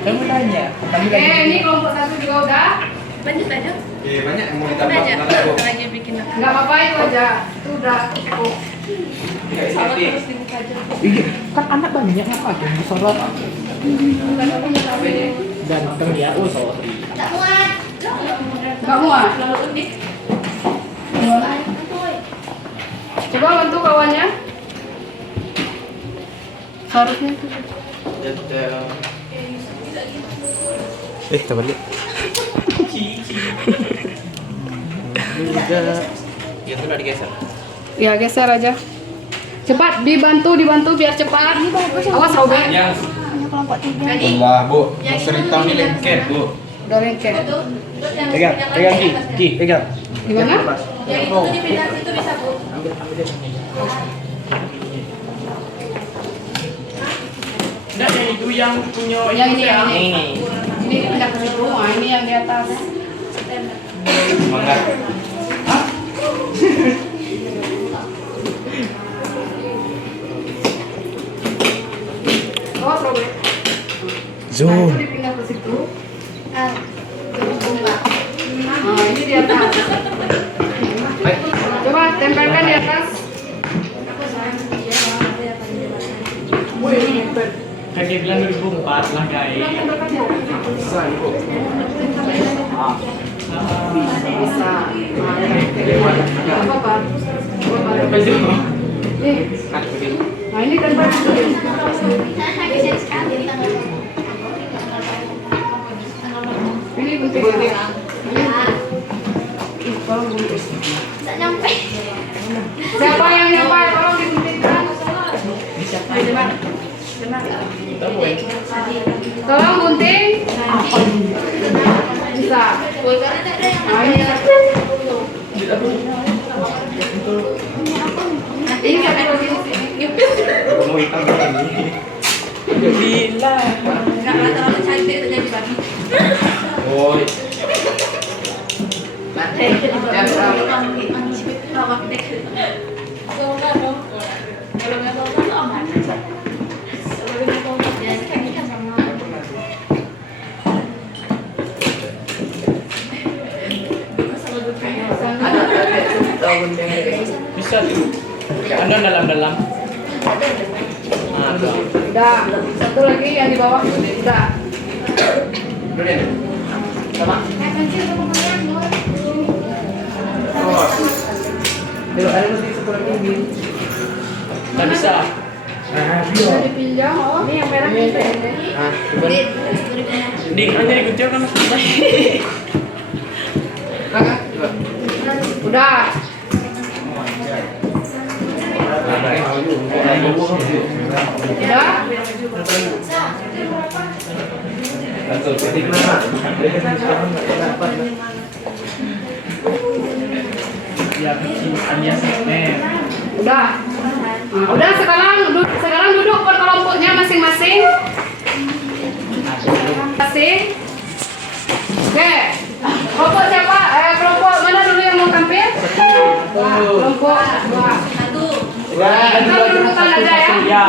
Kamu tanya. Oke, ini kelompok 1 juga udah. Banyak yang mau ditambah. Bu. Enggak apa-apa itu aja. Itu udah cukup. Tidak istirahat. Kan anak banyak apa yang disorot ganteng ya, sorry. Enggak muat. Coba bantu kawannya. Harusnya itu. Terbalik. Yang itu digeser. Ya, geser aja. Cepat dibantu biar cepat. Awas robek. Yang kelompok 3. Allah, Bu. Monster hitam ini lengket, Bu. Udah lengket. Pegang Ki, pegang. Gimana? Yang itu dipindah situ bisa, Bu. Ambil deh. Enggak, yang itu yang punya Yang ini ya. Ini. Ini pindah ke situ. Nah, ini yang di atas. Semangat. Awas robek. Zoom. Nah, itu dipindah ke situ. Nah, ini di atas. Coba tempelkan di atas. kan dia bilang 2004 lah guys. Bisa, Bu. Bisa. Apa-apa. Apa sih? Nih. Nah, ini tempel dulu. Ini gunting. Tolong gunting. Siapa yang nyampai? Tolong diguntingkan. Tolong gunting. Bisa. Nah, ini. Ini satu lagi. Mau hitam ini. Gila. Nggak terlalu cantik untuk jadi babi. Oi. Bisa tuh. Ada dalam-dalam. Udah. Satu lagi yang di bawah. Udah. Nggak bisa. Bisa dipinjam. Oh, ini yang merah ini. Ding, hanya ikut kan selesai. Udah. Udah. Ya, kecil alias sistem. Udah. Nah, udah sekarang duduk per kelompoknya masing-masing. Oke. Kelompok siapa? Kelompok mana dulu yang mau tampil? Kelompok 2. Satu. Kita urutan aja ya. Ya.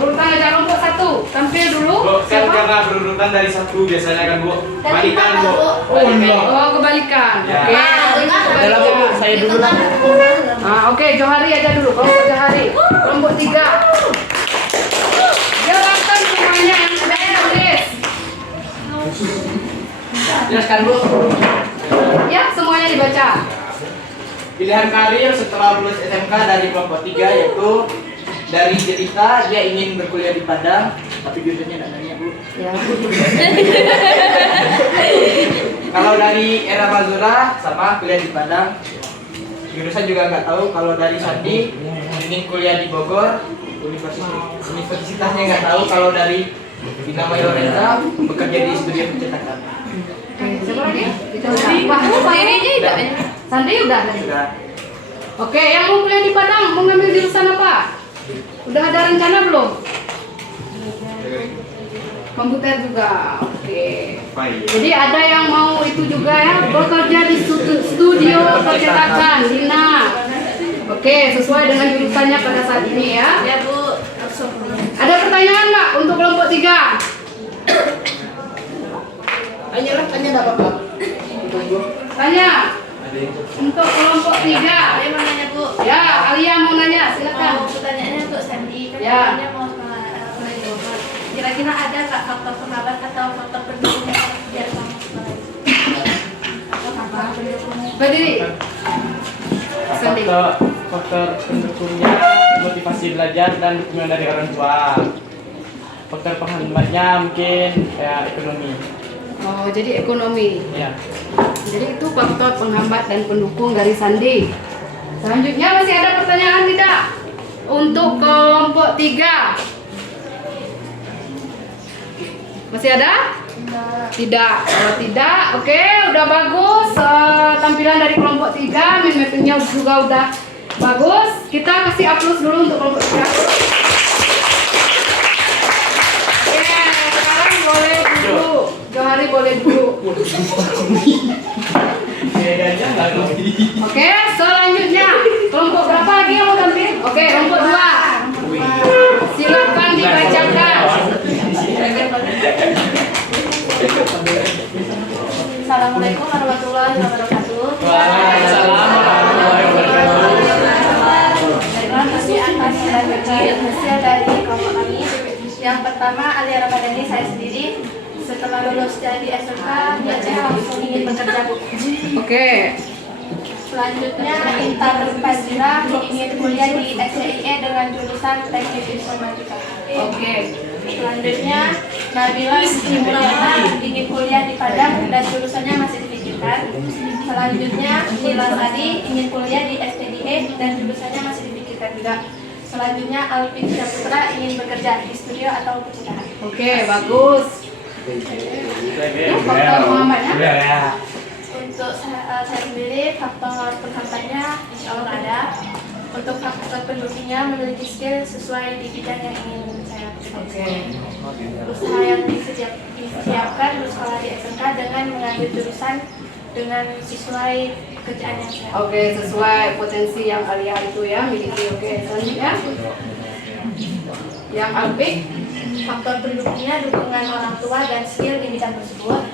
Urutan aja kelompok 1. tampil dulu. Bu, kan Siapa? karena berurutan dari 1 biasanya kan Bu. Balikan Bu. Oh, kebalikan. Ya. Oke. Adalah Bu, saya dulu lah. Oke, Johari aja dulu. Kelompok Johari. Kelompok 3. Jelaskan semuanya yang sudah ditulis. Jelaskan Bu. Ya, semuanya dibaca. Pilihan karir setelah lulus SMK dari kelompok 3 yaitu dari cerita dia ingin berkuliah di Padang, tapi jurusannya tidak nanya Bu. Ya. Kalau dari era Mazura sama kuliah di Padang, jurusan juga nggak tahu. Kalau dari Sandi ingin kuliah di Bogor, universitasnya nggak tahu. Kalau dari Vina Mayorenta bekerja di studio percetakan. Siapa lagi? Wah, dirinya udah. Sandi udah. Sudah. Oke, yang mau kuliah di Padang mau ngambil jurusan apa? Udah ada rencana belum? Komputer juga. Oke. Jadi ada yang mau itu juga ya, bekerja di studio percetakan, Dina. Oke, sesuai dengan jurusannya pada saat ini ya. Ya Bu, langsung. Ada pertanyaan nggak untuk kelompok 3? Tanya enggak apa-apa. Tanya. Untuk kelompok 3. Saya mau nanya Bu. Ya, Alia mau nanya, silakan. Pertanyaannya untuk Sandi. Kan Ya. katanya mau sekolah di Bogor. Kira-kira ada nggak faktor penghambat atau faktor pendukung yang biar kamu sekolah? Atau faktor pendukungnya? Berdiri. Sandi. Faktor pendukungnya motivasi belajar dan dukungan dari orang tua. Faktor penghambatnya mungkin ya ekonomi. Oh, jadi ekonomi. Ya. Jadi itu faktor penghambat dan pendukung dari Sandi. Selanjutnya masih ada pertanyaan tidak? Untuk kelompok 3. Masih ada? Tidak. Kalau tidak, oke, udah bagus. Tampilan dari kelompok 3, min mappingnya juga udah bagus. Kita kasih aplaus dulu untuk kelompok 3. Oke, sekarang boleh dulu. Johari boleh dulu. Oke, selanjutnya kelompok berapa lagi yang mau tampil? Oke, kelompok 2. Silakan dibacakan. Assalamualaikum warahmatullahi wabarakatuh. Waalaikumsalam warahmatullahi wabarakatuh. Terima kasih atas hasil dari kelompok kami. Yang pertama, Alia Ramadhani, saya sendiri. Setelah lulus dari SMK, saya langsung ingin bekerja Bu. Oke. Selanjutnya, Intan Fazira ingin kuliah di SCIE dengan jurusan Teknik Informatika. Oke. Selanjutnya, Nabila Simulana ingin kuliah di Padang dan jurusannya masih dipikirkan. Selanjutnya, Nila Sadi ingin kuliah di STDE dan jurusannya masih dipikirkan juga. Selanjutnya, Alvin Syaputra ingin bekerja di studio atau percetakan. Oke, bagus. Ya, faktor penghambatnya. Untuk saya sendiri, faktor penghambatnya insya Allah ada. Untuk faktor pendukungnya memiliki skill sesuai di bidang yang ingin saya Oke. usaha yang disiapkan bersekolah di SMK dengan mengambil jurusan dengan sesuai kerjaan yang saya. Oke, sesuai potensi yang Alia itu ya miliki. Oke, selanjutnya yang Alpik. Faktor pendukungnya dukungan orang tua dan skill di bidang tersebut.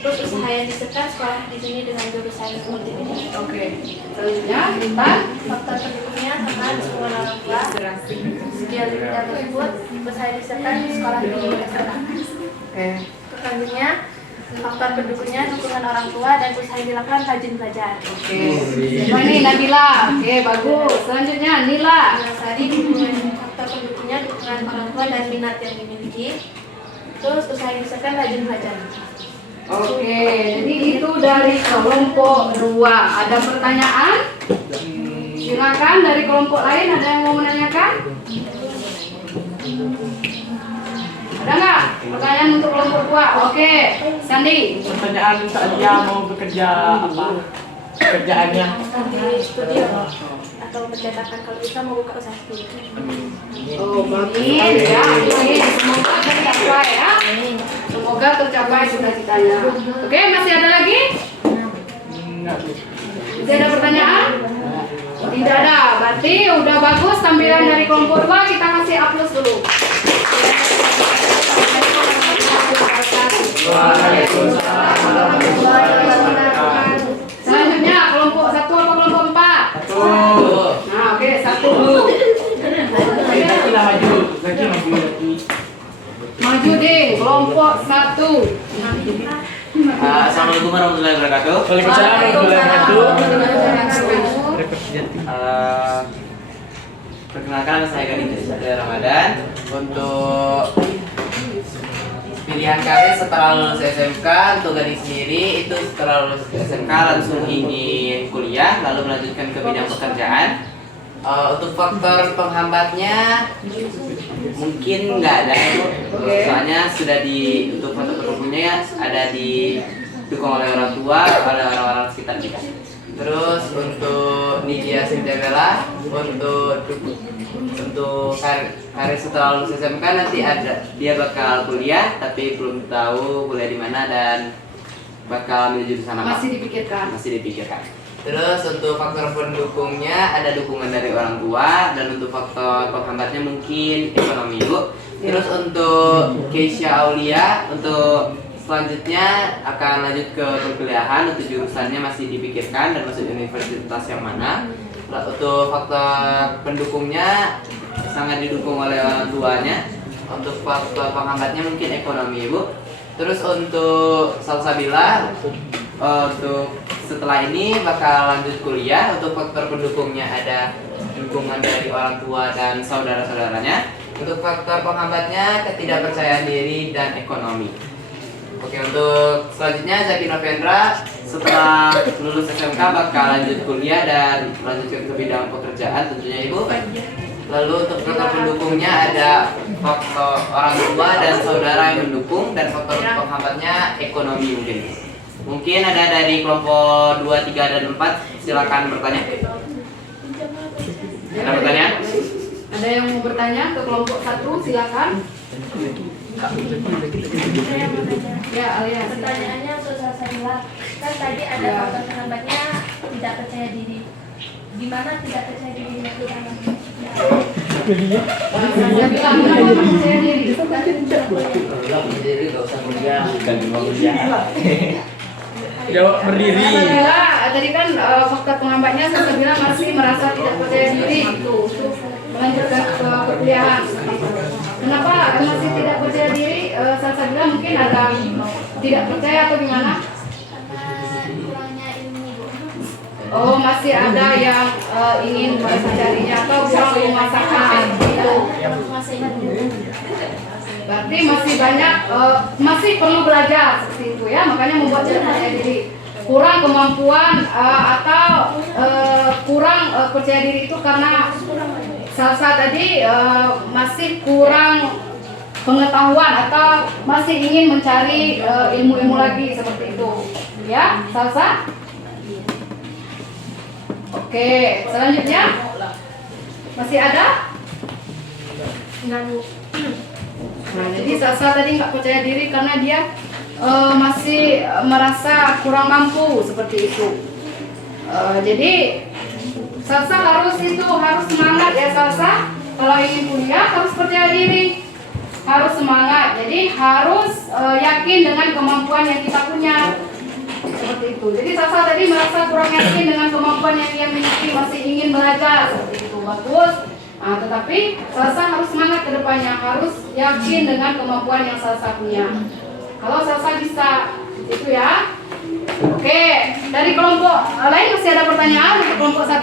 Terus usaha yang disertai sekolah di sini dengan jurusan multimedia. Oke, selanjutnya Intan. Faktor pendukungnya sama dukungan orang tua, skill di bidang tersebut, usaha yang disertai sekolah di SMK. Oke. Selanjutnya, faktor pendukungnya dukungan orang tua dan usaha yang dilakukan rajin belajar. Oke. Siapa ini Nabila? Oke, bagus. Selanjutnya Nila. Tadi dukungan faktor pendukungnya dukungan orang tua dan minat yang dimiliki. Terus usaha yang disertai rajin belajar. Oke, jadi itu dari kelompok 2. Ada pertanyaan? Silakan dari kelompok lain ada yang mau menanyakan? Ada nggak pertanyaan untuk kelompok 2? Oke, Sandi. Pertanyaan Kak Alia mau bekerja apa? Pekerjaannya? Di studio atau percetakan, kalau bisa mau buka usaha studio. Oh, amin ya. Amin. Semoga tercapai ya. Semoga tercapai cita-citanya. Oke, masih ada lagi? Enggak. Masih ada pertanyaan? Tidak ada. Berarti udah bagus tampilan dari kelompok 2. Kita kasih aplaus dulu. Selanjutnya kelompok 1 apa kelompok 4? Nah, oke, 1 dulu. Maju ding, kelompok 1. Assalamualaikum warahmatullahi wabarakatuh. Waalaikumsalam warahmatullahi wabarakatuh. Perkenalkan, saya Gading dari Ramadan. Untuk pilihan kami setelah lulus SMK, untuk Gading sendiri itu setelah lulus SMK langsung ingin kuliah, lalu melanjutkan ke bidang pekerjaan. Untuk faktor penghambatnya mungkin nggak ada, soalnya sudah untuk faktor pendukungnya ada didukung oleh orang tua, oleh orang-orang sekitar kita. Terus untuk Nidia Sintebela, untuk karir setelah lulus SMK nanti dia bakal kuliah, tapi belum tahu kuliah di mana dan bakal ambil jurusan apa. Masih dipikirkan. Masih dipikirkan. Terus untuk faktor pendukungnya ada dukungan dari orang tua, dan untuk faktor penghambatnya mungkin ekonomi, Bu. Terus untuk Keisha Aulia, untuk selanjutnya akan lanjut ke perkuliahan, untuk jurusannya masih dipikirkan dan masuk universitas yang mana. Untuk faktor pendukungnya sangat didukung oleh orang tuanya. Untuk faktor penghambatnya mungkin ekonomi, Bu. Terus untuk Salsabila, untuk setelah ini bakal lanjut kuliah. Untuk faktor pendukungnya ada dukungan dari orang tua dan saudara-saudaranya. Untuk faktor penghambatnya ketidakpercayaan diri dan ekonomi. Oke, untuk selanjutnya Zaki Novendra setelah lulus SMK bakal lanjut kuliah dan lanjutkan ke bidang pekerjaan tentunya, Ibu. Lalu untuk faktor pendukungnya ada faktor orang tua dan saudara yang mendukung, dan faktor penghambatnya ekonomi mungkin. Mungkin ada dari kelompok 2, 3, dan 4, silakan bertanya. Ada pertanyaan? Ada yang mau bertanya ke kelompok 1? Silakan. Saya mau tanya. Ya, Alia. Pertanyaannya untuk Salsabila, kan tadi ada faktor penghambatnya tidak percaya diri. Gimana tidak percaya dirinya itu namanya? Saya bilang kenapa percaya diri? Jadi gak usah kuliah, kan mau kuliah. Jawab berdiri. Salsabila tadi kan faktor penghambatnya Salsabila masih merasa tidak percaya diri itu melanjutkan ke perkuliahan. Kenapa masih tidak percaya diri? Salsabila mungkin ada tidak percaya atau gimana? Kurangnya ilmu, Bu. Oh, masih ada yang ingin mempelajarinya atau kurang memasakkan itu. Masih ilmu. Berarti masih banyak, masih perlu belajar seperti itu ya, makanya membuat tidak percaya diri. Kurang kemampuan atau kurang percaya diri itu karena Salsa tadi masih kurang pengetahuan atau masih ingin mencari ilmu-ilmu lagi seperti itu. Ya, Salsa? Oke, selanjutnya masih ada? Enggak, Bu. Nah, jadi Salsa tadi nggak percaya diri karena dia masih merasa kurang mampu seperti itu. Jadi Salsa harus semangat ya Salsa. Kalau ingin kuliah harus percaya diri, harus semangat. Jadi harus yakin dengan kemampuan yang kita punya. Seperti itu. Jadi Salsa tadi merasa kurang yakin dengan kemampuan yang ia miliki, masih ingin belajar seperti itu. Bagus. Nah, tetapi Salsa harus semangat ke depannya, harus yakin dengan kemampuan yang Salsa punya. Kalau Salsa bisa, itu ya. Oke, dari kelompok lain masih ada pertanyaan untuk kelompok 1?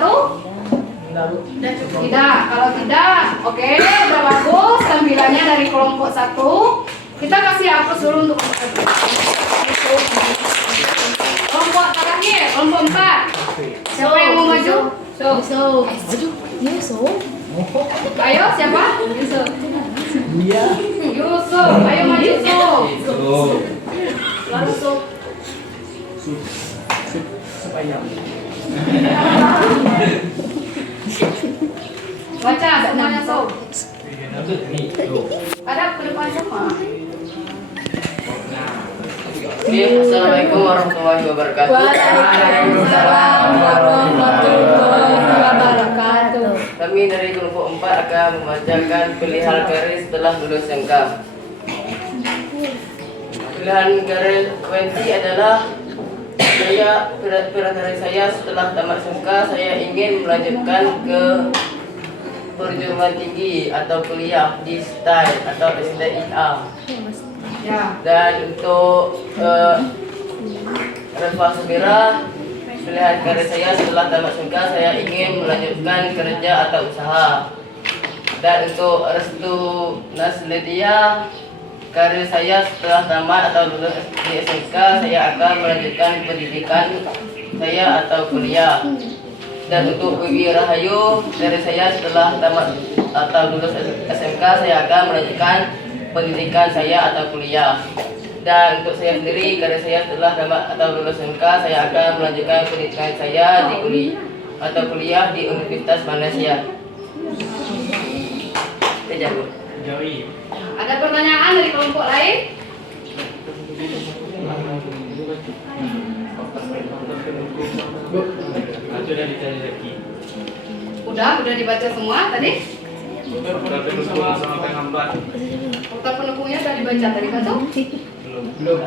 Tidak. Kalau tidak, oke, udah bagus. Tampilannya dari kelompok 1. Kita kasih hapus dulu untuk kelompok 1. Kelompok terakhir, kelompok 4. Siapa yang mau maju? Yusuf. Ayo, siapa? Yusuf. Yusuf, ayo maju Yusuf. Langsung. Baca semuanya Sob. Ada ke depan siapa? Assalamualaikum warahmatullahi wabarakatuh. Waalaikumsalam warahmatullahi wabarakatuh. Kami dari kelompok 4 akan membacakan pilihan karir setelah lulus SMK. Pilihan karir 20 adalah pilihan karir saya setelah tamat SMK. Saya ingin melanjutkan ke perguruan tinggi atau kuliah di STAI atau STIA. Ya. Dan untuk Reva Subira, pilihan karir saya setelah tamat SMK, saya ingin melanjutkan kerja atau usaha. Dan untuk Restu Nasledia, karir saya setelah tamat atau lulus di SMK, saya akan melanjutkan pendidikan saya atau kuliah. Dan untuk Wiwi Rahayu, karir saya setelah tamat atau lulus SMK, saya akan melanjutkan pendidikan saya atau kuliah. Dan untuk saya sendiri, karir saya setelah tamat atau lulus SMK, saya akan melanjutkan pendidikan saya di kuliah di Universitas Malaysia. Jago. Ada pertanyaan dari kelompok lain? Udah dibaca semua tadi? Kota pendukungnya udah dibaca tadi kan tuh? Belum.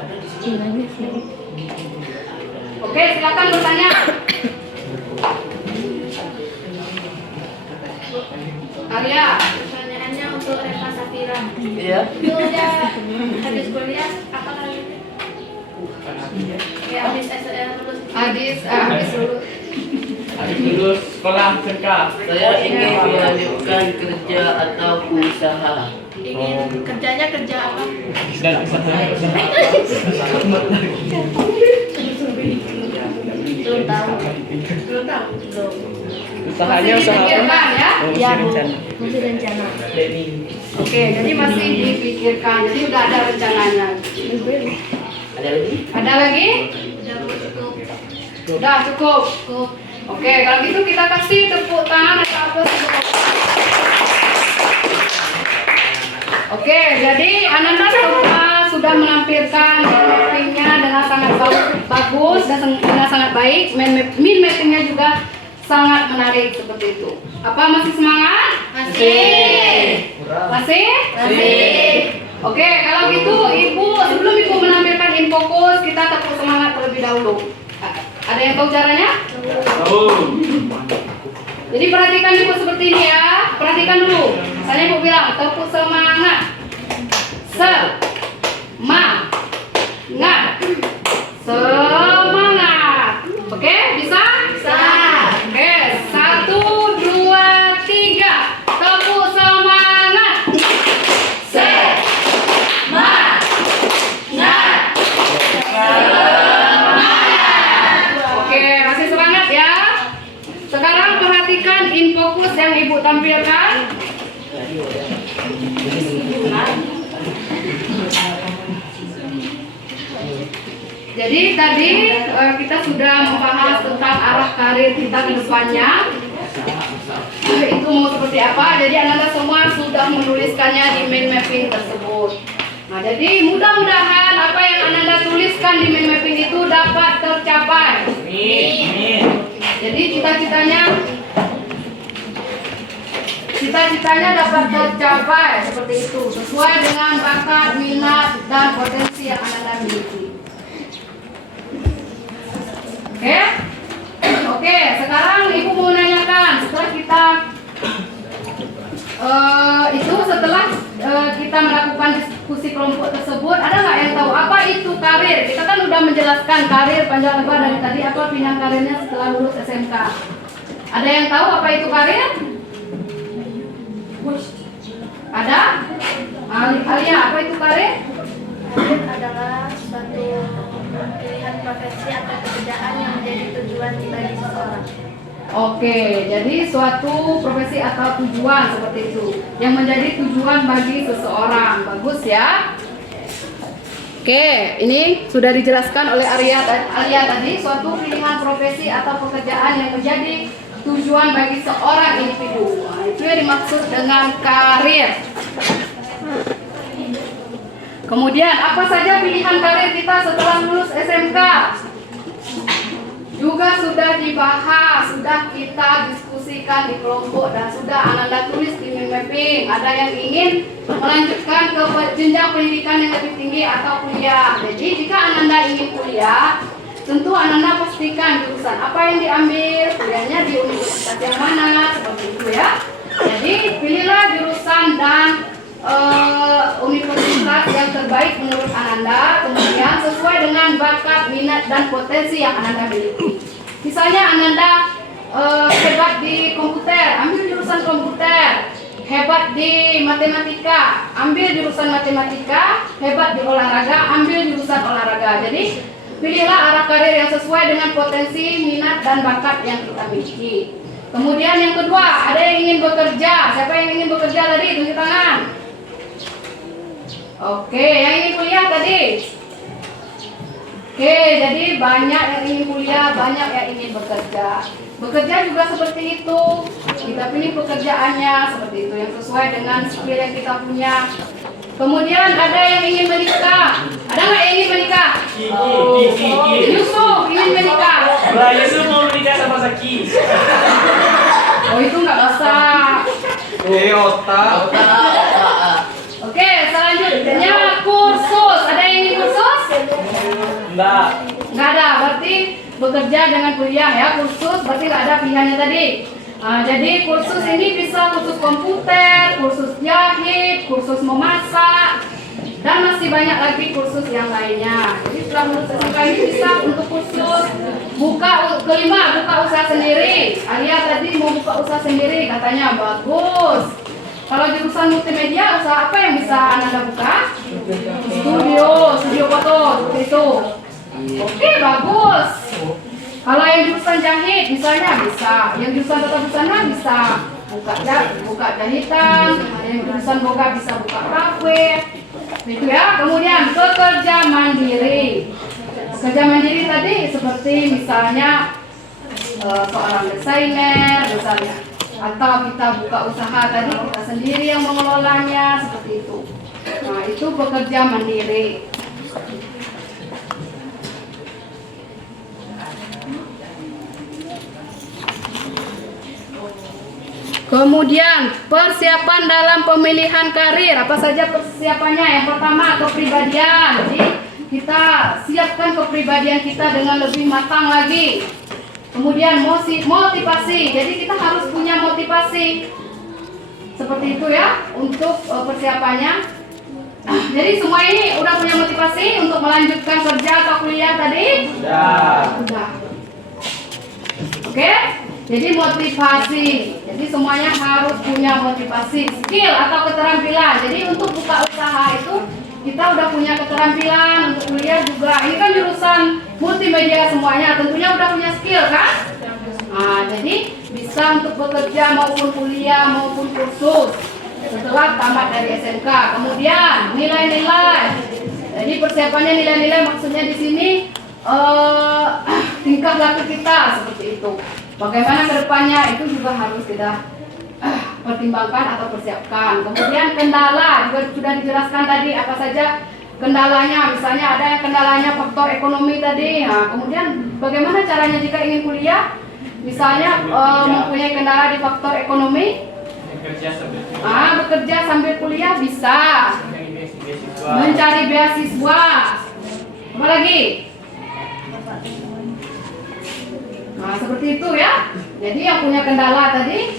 Oke, silakan bertanya. Arya. Pertanyaannya untuk Reva Safira. Iya. Itu dia habis kuliah apa lagi? Ya habis lulus. Habis Lulus sekolah SMK. Saya ingin melanjutkan kerja atau usaha. Ingin kerjanya kerja apa? Dan usaha. Belum tahu. Belum tahu. Usahanya Masih usaha dipikirkan, apa? ya? Oh, Ya, masih Bu. rencana. Masih rencana. Oke, jadi masih dipikirkan. Jadi udah ada rencananya. Ada lagi? Ada lagi? Udah cukup. Udah cukup. Oke, kalau gitu kita kasih tepuk tangan atau apa sih? Oke, jadi Ananda sudah menampilkan mappingnya dengan sangat bagus dan dengan sangat baik. Min mappingnya juga sangat menarik seperti itu. Apa masih semangat? Masih. Masih? Masih. Oke, kalau gitu Ibu sebelum Ibu menampilkan infokus, kita tepuk semangat terlebih dahulu. Ada yang tahu caranya? Jadi perhatikan Ibu seperti ini ya. Perhatikan dulu. Saya Ibu bilang tepuk semangat. Semangat. Semangat. Oke, bisa? Bisa. Oke, 1, 2, 3. Tepuk semangat. Semangat. Oke, masih semangat ya. Sekarang perhatikan infokus yang Ibu tampilkan. Jadi tadi kita sudah membahas tentang arah karir kita ke depannya. Itu mau seperti apa? Jadi Anda semua sudah menuliskannya di mind mapping tersebut. Nah, jadi mudah-mudahan apa yang Anda tuliskan di mind mapping itu dapat tercapai. Jadi cita-citanya dapat tercapai seperti itu, sesuai dengan bakat, minat, dan potensi yang Anda miliki. Oke, sekarang Ibu mau nanyakan setelah kita melakukan diskusi kelompok tersebut, ada nggak yang tahu apa itu karir? Kita kan udah menjelaskan karir panjang lebar dari tadi, apa pilihan karirnya setelah lulus SMK. Ada yang tahu apa itu karir? Ada? Alia, apa itu karir? Karir adalah suatu pilihan profesi atau pekerjaan yang menjadi tujuan bagi seseorang. Oke, jadi suatu profesi atau tujuan seperti itu yang menjadi tujuan bagi seseorang. Bagus ya. Oke, ini sudah dijelaskan oleh Alia tadi, suatu pilihan profesi atau pekerjaan yang menjadi tujuan bagi seorang individu. Nah, itu yang dimaksud dengan karir. Kemudian apa saja pilihan karir kita setelah lulus SMK? Juga sudah dibahas, sudah kita diskusikan pendidikan di kelompok dan sudah Ananda tulis di mapping. Ada yang ingin melanjutkan ke jenjang pendidikan yang lebih tinggi atau kuliah. Jadi jika Ananda ingin kuliah, tentu Ananda pastikan jurusan apa yang diambil, kuliahnya di universitas yang mana, seperti itu ya. Jadi pilihlah jurusan dan universitas yang terbaik menurut Ananda, kemudian sesuai dengan bakat, minat, dan potensi yang Ananda miliki. Misalnya Ananda hebat di komputer, ambil jurusan komputer. Hebat di matematika, ambil jurusan matematika. Hebat di olahraga, ambil jurusan olahraga. Jadi pilihlah arah karir yang sesuai dengan potensi, minat, dan bakat yang kita miliki. Kemudian yang kedua, ada yang ingin bekerja. Siapa yang ingin bekerja tadi? Tunjuk tangan. Oke, yang ingin kuliah tadi? Oke, jadi banyak yang ingin kuliah, banyak yang ingin bekerja. Bekerja juga seperti itu. Kita pilih pekerjaannya seperti itu, yang sesuai dengan skill yang kita punya. Kemudian ada yang ingin menikah. Ada nggak yang ingin menikah? Yusuf ingin menikah. Yusuf mau menikah sama Zaki. Oh itu nggak basah. otak. Oke, selanjutnya kursus. Ada yang ingin kursus? Enggak. Nggak ada, berarti bekerja dengan kuliah ya. Kursus berarti nggak ada pilihannya tadi. Jadi kursus ini bisa kursus komputer, kursus jahit, kursus memasak, dan masih banyak lagi kursus yang lainnya. Jadi setelah lulus SMK ini bisa untuk kursus kelima, buka usaha sendiri. Alia tadi mau buka usaha sendiri, katanya bagus. Kalau jurusan multimedia, usaha apa yang bisa Anda buka? Studio foto, seperti itu. Oke, bagus. Kalau yang jurusan jahit, misalnya bisa. Yang jurusan tata busana bisa buka jahitan. Yang jurusan boga bisa buka kafe. Itu ya. Kemudian pekerja mandiri. Pekerja mandiri tadi seperti misalnya seorang desainer, misalnya. Atau kita buka usaha tadi kita sendiri yang mengelolanya, seperti itu. Nah, itu pekerja mandiri. Kemudian persiapan dalam pemilihan karir, apa saja persiapannya? Yang pertama kepribadian. Jadi kita siapkan kepribadian kita dengan lebih matang lagi. Kemudian motivasi. Jadi kita harus punya motivasi. Seperti itu ya untuk persiapannya. Jadi semua ini udah punya motivasi untuk melanjutkan kerja atau kuliah tadi? Sudah. Oke? Jadi motivasi. Jadi semuanya harus punya motivasi, skill atau keterampilan. Jadi untuk buka usaha itu kita udah punya keterampilan, untuk kuliah juga. Ini kan jurusan multimedia semuanya, tentunya udah punya skill kan? Nah, jadi bisa untuk bekerja maupun kuliah maupun kursus setelah tamat dari SMK. Kemudian nilai-nilai. Jadi persiapannya nilai-nilai maksudnya di sini tingkah laku kita seperti itu. Bagaimana kedepannya itu juga harus kita pertimbangkan atau persiapkan. Kemudian kendala juga sudah dijelaskan tadi apa saja kendalanya. Misalnya ada yang kendalanya faktor ekonomi tadi. Nah, kemudian bagaimana caranya jika ingin kuliah? Misalnya mempunyai kendala di faktor ekonomi. Bekerja sambil kuliah bisa. Mencari beasiswa. Apa lagi? Nah, seperti itu ya. Jadi yang punya kendala tadi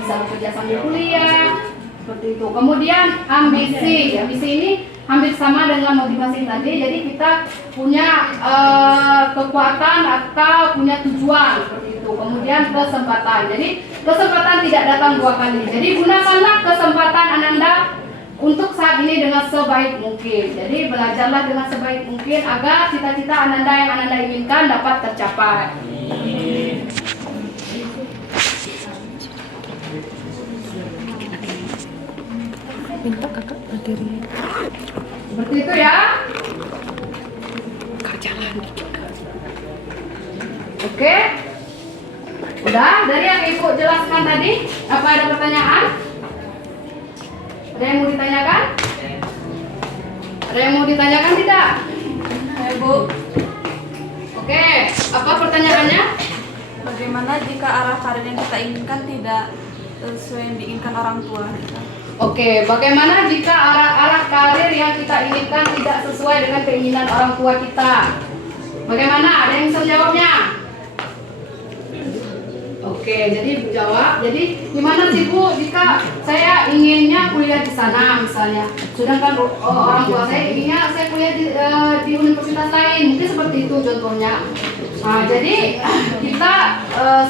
bisa bekerja sambil kuliah, seperti itu. Kemudian ambisi. Ambisi ini hampir sama dengan motivasi tadi. Jadi kita punya kekuatan atau punya tujuan, seperti itu. Kemudian kesempatan. Jadi kesempatan tidak datang dua kali. Jadi gunakanlah kesempatan Ananda untuk saat ini dengan sebaik mungkin. Jadi belajarlah dengan sebaik mungkin agar cita-cita Ananda yang Ananda inginkan dapat tercapai. Minta kakak materi. Seperti itu ya. Jalan. Oke. Udah dari yang Ibu jelaskan tadi, apa ada pertanyaan? Ada yang mau ditanyakan? Ada yang mau ditanyakan tidak? Ibu. Oke, apa pertanyaannya? bagaimana jika arah karir yang kita inginkan tidak sesuai yang diinginkan orang tua? Oke, bagaimana jika arah karir yang kita inginkan tidak sesuai dengan keinginan orang tua kita? Bagaimana? Ada yang bisa jawabnya? Oke, jadi Ibu jawab. Jadi gimana sih Bu jika saya inginnya kuliah di sana misalnya, sedangkan orang tua saya inginnya saya kuliah di universitas lain, mungkin seperti itu contohnya. Nah, jadi kita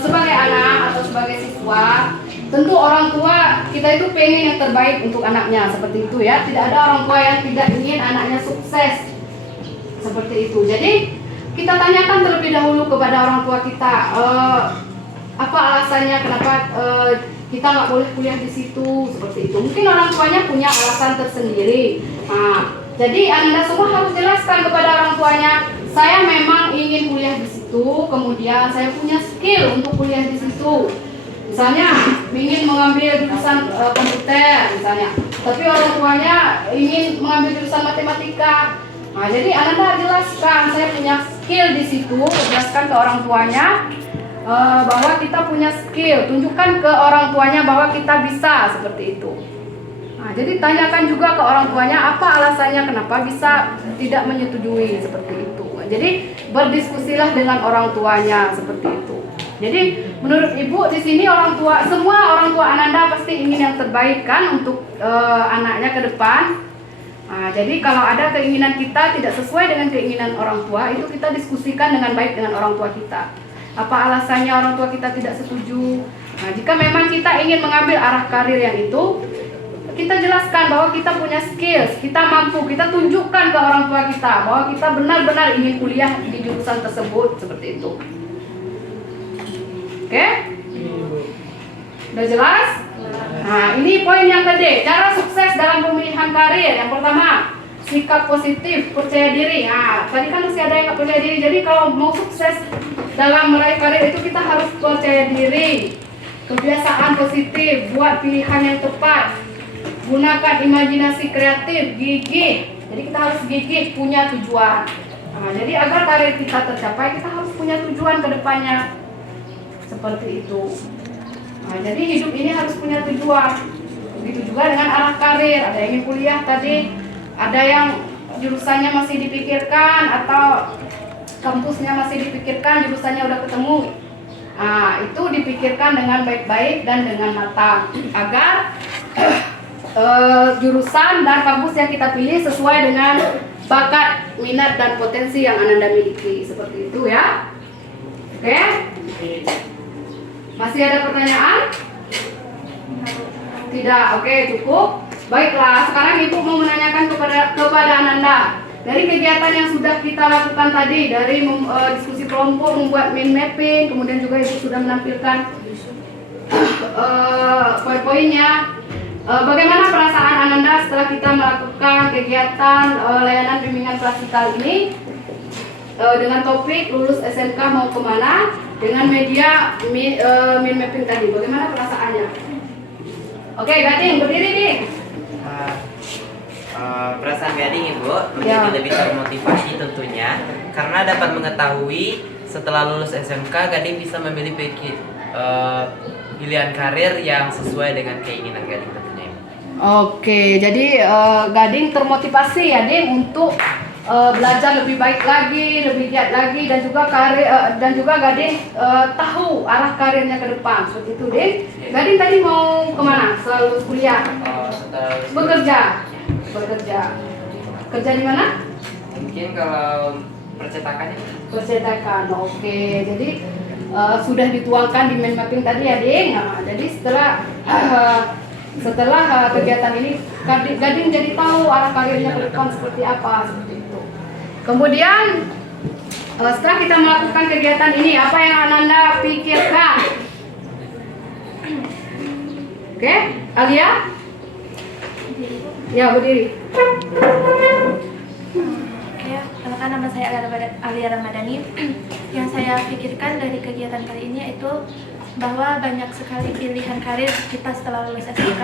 sebagai anak atau sebagai siswa, tentu orang tua kita itu pengen yang terbaik untuk anaknya, seperti itu ya. Tidak ada orang tua yang tidak ingin anaknya sukses, seperti itu. Jadi kita tanyakan terlebih dahulu kepada orang tua kita, apa alasannya kenapa kita nggak boleh kuliah di situ, seperti itu. Mungkin orang tuanya punya alasan tersendiri. Nah, jadi Anda semua harus jelaskan kepada orang tuanya, saya memang ingin kuliah di situ, kemudian saya punya skill untuk kuliah di situ. Misalnya ingin mengambil jurusan komputer misalnya, tapi orang tuanya ingin mengambil jurusan matematika. Nah, jadi Anda jelaskan saya punya skill di situ, jelaskan ke orang tuanya bahwa kita punya skill, tunjukkan ke orang tuanya bahwa kita bisa, seperti itu. Nah, jadi tanyakan juga ke orang tuanya apa alasannya kenapa bisa tidak menyetujui, seperti itu. Jadi berdiskusilah dengan orang tuanya, seperti itu. Jadi menurut Ibu di sini semua orang tua Ananda pasti ingin yang terbaik kan untuk anaknya ke depan. Nah, jadi kalau ada keinginan kita tidak sesuai dengan keinginan orang tua, itu kita diskusikan dengan baik dengan orang tua kita. Apa alasannya orang tua kita tidak setuju? Nah, jika memang kita ingin mengambil arah karir yang itu, kita jelaskan bahwa kita punya skills, kita mampu, kita tunjukkan ke orang tua kita bahwa kita benar-benar ingin kuliah di jurusan tersebut, seperti itu. Oke? Udah jelas? Nah, ini poin yang kedua, cara sukses dalam pemilihan karir. Yang pertama, sikap positif, percaya diri. Nah, tadi kan masih ada yang nggak percaya diri. Jadi kalau mau sukses dalam meraih karir itu kita harus percaya diri. Kebiasaan positif, buat pilihan yang tepat, gunakan imajinasi kreatif, gigih. Jadi kita harus gigih, punya tujuan. Nah, jadi agar karir kita tercapai, kita harus punya tujuan ke depannya. Seperti itu. Nah, jadi hidup ini harus punya tujuan. Begitu juga dengan arah karir. Ada yang ingin kuliah tadi, ada yang jurusannya masih dipikirkan atau kampusnya masih dipikirkan, jurusannya udah ketemu. Nah, itu dipikirkan dengan baik-baik dan dengan matang agar jurusan dan kampus yang kita pilih sesuai dengan bakat, minat dan potensi yang Ananda miliki. Seperti itu ya. Oke? Masih ada pertanyaan? Tidak. Oke, cukup. Baiklah, sekarang Ibu mau menanyakan kepada Ananda. Dari kegiatan yang sudah kita lakukan tadi, dari diskusi kelompok, membuat mind mapping, kemudian juga Ibu sudah menampilkan poin-poinnya. Bagaimana perasaan Ananda setelah kita melakukan kegiatan layanan bimbingan klasikal ini dengan topik lulus SMK mau kemana, dengan media mind mapping tadi? Bagaimana perasaannya? Oke, Gading, berdiri nih. Perasaan Gading Ibu menjadi lebih termotivasi tentunya karena dapat mengetahui setelah lulus SMK Gading bisa memilih pilihan karir yang sesuai dengan keinginan Gading tentunya. Oke, jadi Gading termotivasi ya Ding untuk belajar lebih baik lagi, lebih giat lagi, dan juga Gading tahu arah karirnya ke depan, seperti itu Ding. Gading tadi mau kemana? Setelah lulus kuliah? Bekerja. Kerja di mana? Mungkin kalau percetakannya. Percetakan. Oke. Jadi sudah dituangkan di mind mapping tadi ya, Ding. Nah, jadi setelah kegiatan ini Gading jadi tahu arah karirnya ke depan seperti apa, seperti itu. Kemudian setelah kita melakukan kegiatan ini, apa yang Ananda pikirkan? Oke, Alia? Ya, berdiri. Oke, perkenalkan nama saya Alia Ramadhani. Yang saya pikirkan dari kegiatan kali ini yaitu bahwa banyak sekali pilihan karir kita setelah lulus SMK,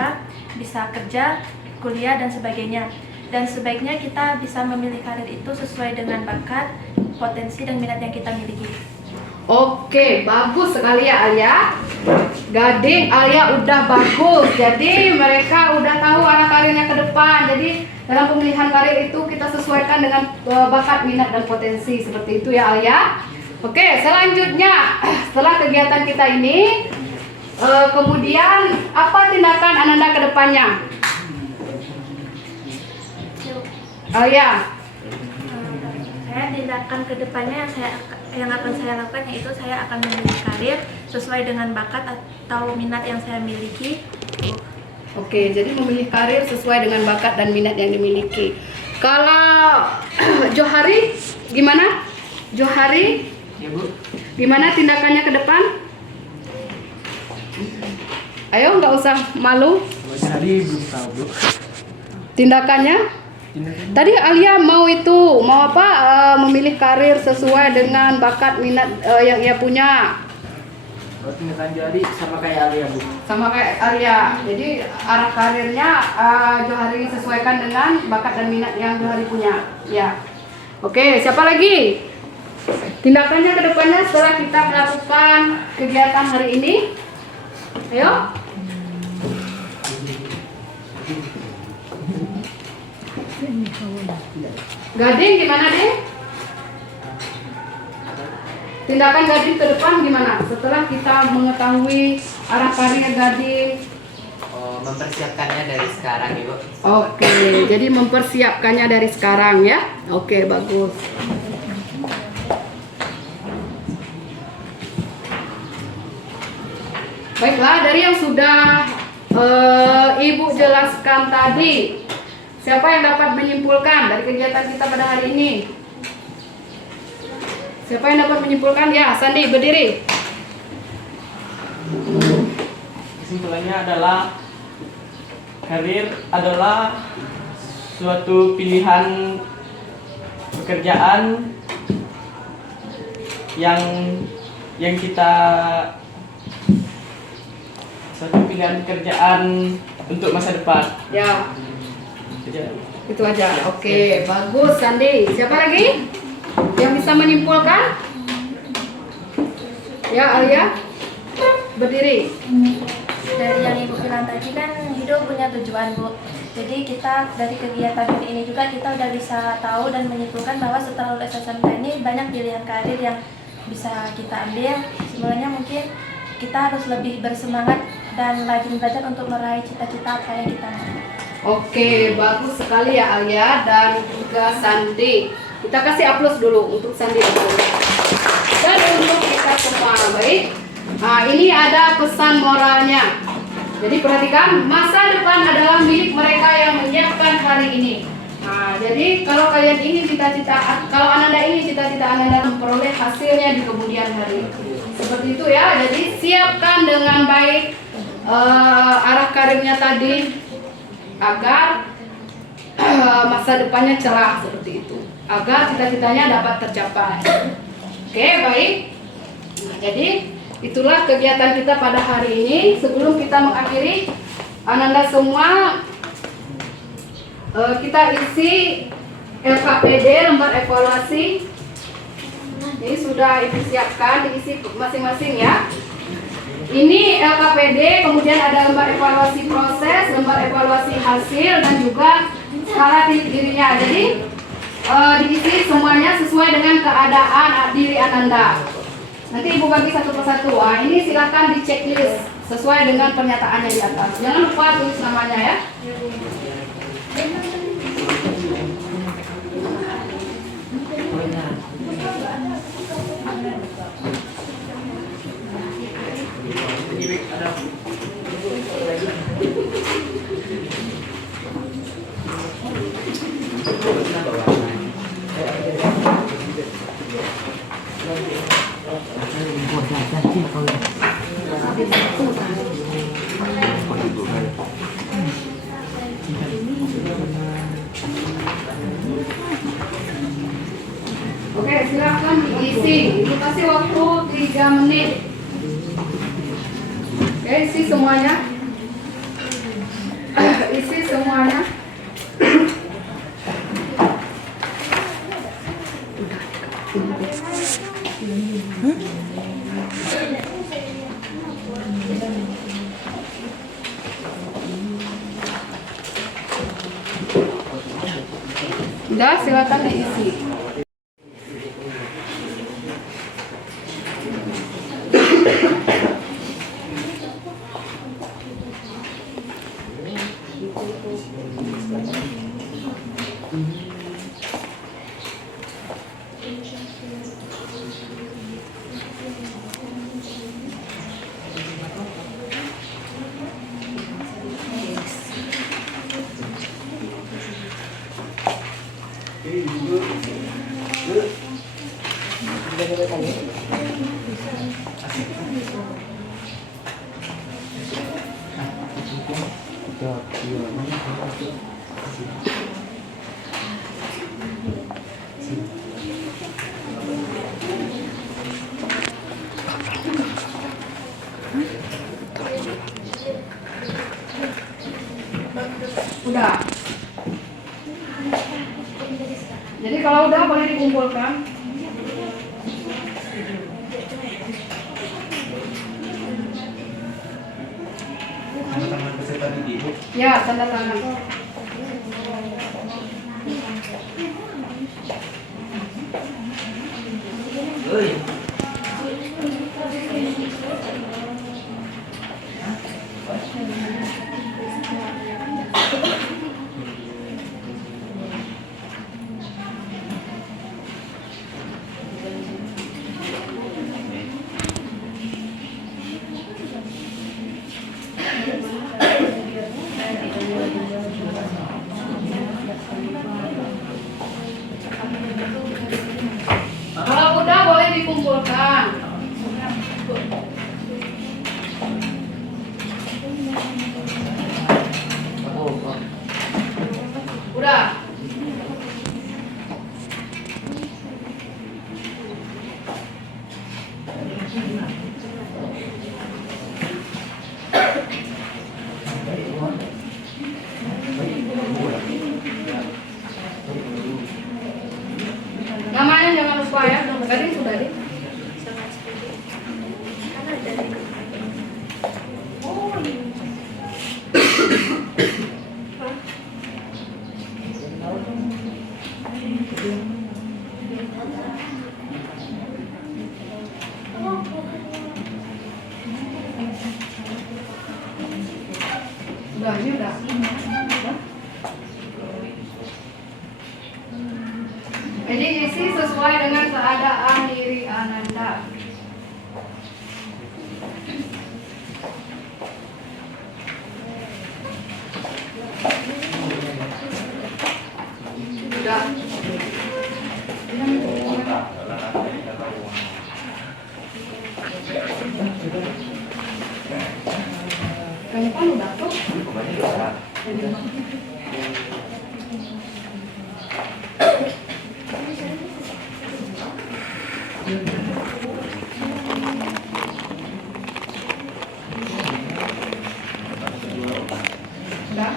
bisa kerja, kuliah, dan sebagainya. Dan sebaiknya kita bisa memilih karir itu sesuai dengan bakat, potensi, dan minat yang kita miliki. Oke, bagus sekali ya Alia. Gading Alia udah bagus. Jadi mereka udah tahu arah karirnya ke depan. Jadi dalam pemilihan karir itu kita sesuaikan dengan bakat, minat, dan potensi. Seperti itu ya Alia. Oke, selanjutnya setelah kegiatan kita ini, kemudian apa tindakan Ananda ke depannya? Alia. Saya tindakan kedepannya yang akan saya lakukan yaitu saya akan memilih karir sesuai dengan bakat atau minat yang saya miliki. Oke, jadi memilih karir sesuai dengan bakat dan minat yang dimiliki. Kalau Johari gimana? Johari, Ya Bu. gimana tindakannya ke depan? Ayo, nggak usah malu. Jadi belum tahu Bu. Tindakannya? Tadi Alia mau apa? Memilih karir sesuai dengan bakat minat yang ia punya. Tindakan Johari sama kayak Alia Bu. Sama kayak Alia. Jadi arah karirnya Johari sesuaikan dengan bakat dan minat yang Johari punya. Ya. Oke, siapa lagi? Tindakannya ke depannya setelah kita melakukan kegiatan hari ini. Ayo. Gading gimana deh? Tindakan Gading ke depan gimana? Setelah kita mengetahui arah karir Gading. Mempersiapkannya dari sekarang Ibu. Oke, jadi mempersiapkannya dari sekarang ya. Oke, bagus. Baiklah, dari yang sudah Ibu jelaskan tadi, siapa yang dapat menyimpulkan dari kegiatan kita pada hari ini? Siapa yang dapat menyimpulkan? Ya, Sandi, berdiri. Kesimpulannya adalah karir adalah suatu pilihan pekerjaan yang kita suatu pilihan pekerjaan untuk masa depan. Ya, itu aja. Oke, bagus Sandi. Siapa lagi yang bisa menyimpulkan? Ya, Alia, berdiri. Dari yang Ibu bilang tadi kan hidup punya tujuan Bu. Jadi kita dari kegiatan ini juga kita udah bisa tahu dan menyimpulkan bahwa setelah lulus SMK ini banyak pilihan karir yang bisa kita ambil. Sebenarnya mungkin kita harus lebih bersemangat dan rajin belajar untuk meraih cita-cita apa yang kita mau. Oke, bagus sekali ya Alia dan juga Sandi. Kita kasih aplaus dulu untuk Sandi dan untuk kita semua. Baik. Nah, ini ada pesan moralnya. Jadi perhatikan, masa depan adalah milik mereka yang menyiapkan hari ini. Nah, jadi kalau kalian ingin kalau Ananda ingin cita-cita Ananda memperoleh hasilnya di kemudian hari. Seperti itu ya. Jadi siapkan dengan baik arah karirnya tadi agar masa depannya cerah seperti itu. Agar cita-citanya dapat tercapai. Oke, baik. Nah, jadi itulah kegiatan kita pada hari ini. Sebelum kita mengakhiri, Ananda semua kita isi LKPD, lembar evaluasi. Ini sudah Ibu siapkan, diisi masing-masing ya. Ini LKPD, kemudian ada lembar evaluasi proses, lembar evaluasi hasil, dan juga skala dirinya. Jadi diisi semuanya sesuai dengan keadaan diri Ananda. Nanti Ibu bagi satu persatu. Nah, ini silakan di checklist sesuai dengan pernyataannya di atas. Jangan lupa tulis namanya ya. Oke, silakan diisi. Ibu kasih waktu 3 menit. Oke, isi semuanya. Isi semuanya. Sudah, silakan diisi. Udah. Jadi kalau udah boleh dikumpulkan. Tanda tangan peserta didik, Bu. Ya, tanda tangan. Kalau udah boleh dikumpulkan. Udah. Namanya jangan lupa ya. Tadi sudah deh. Udah, ini udah. Jadi isi sesuai dengan keadaan diri Ananda. Udah. Kamu kan udah tuh. Udah.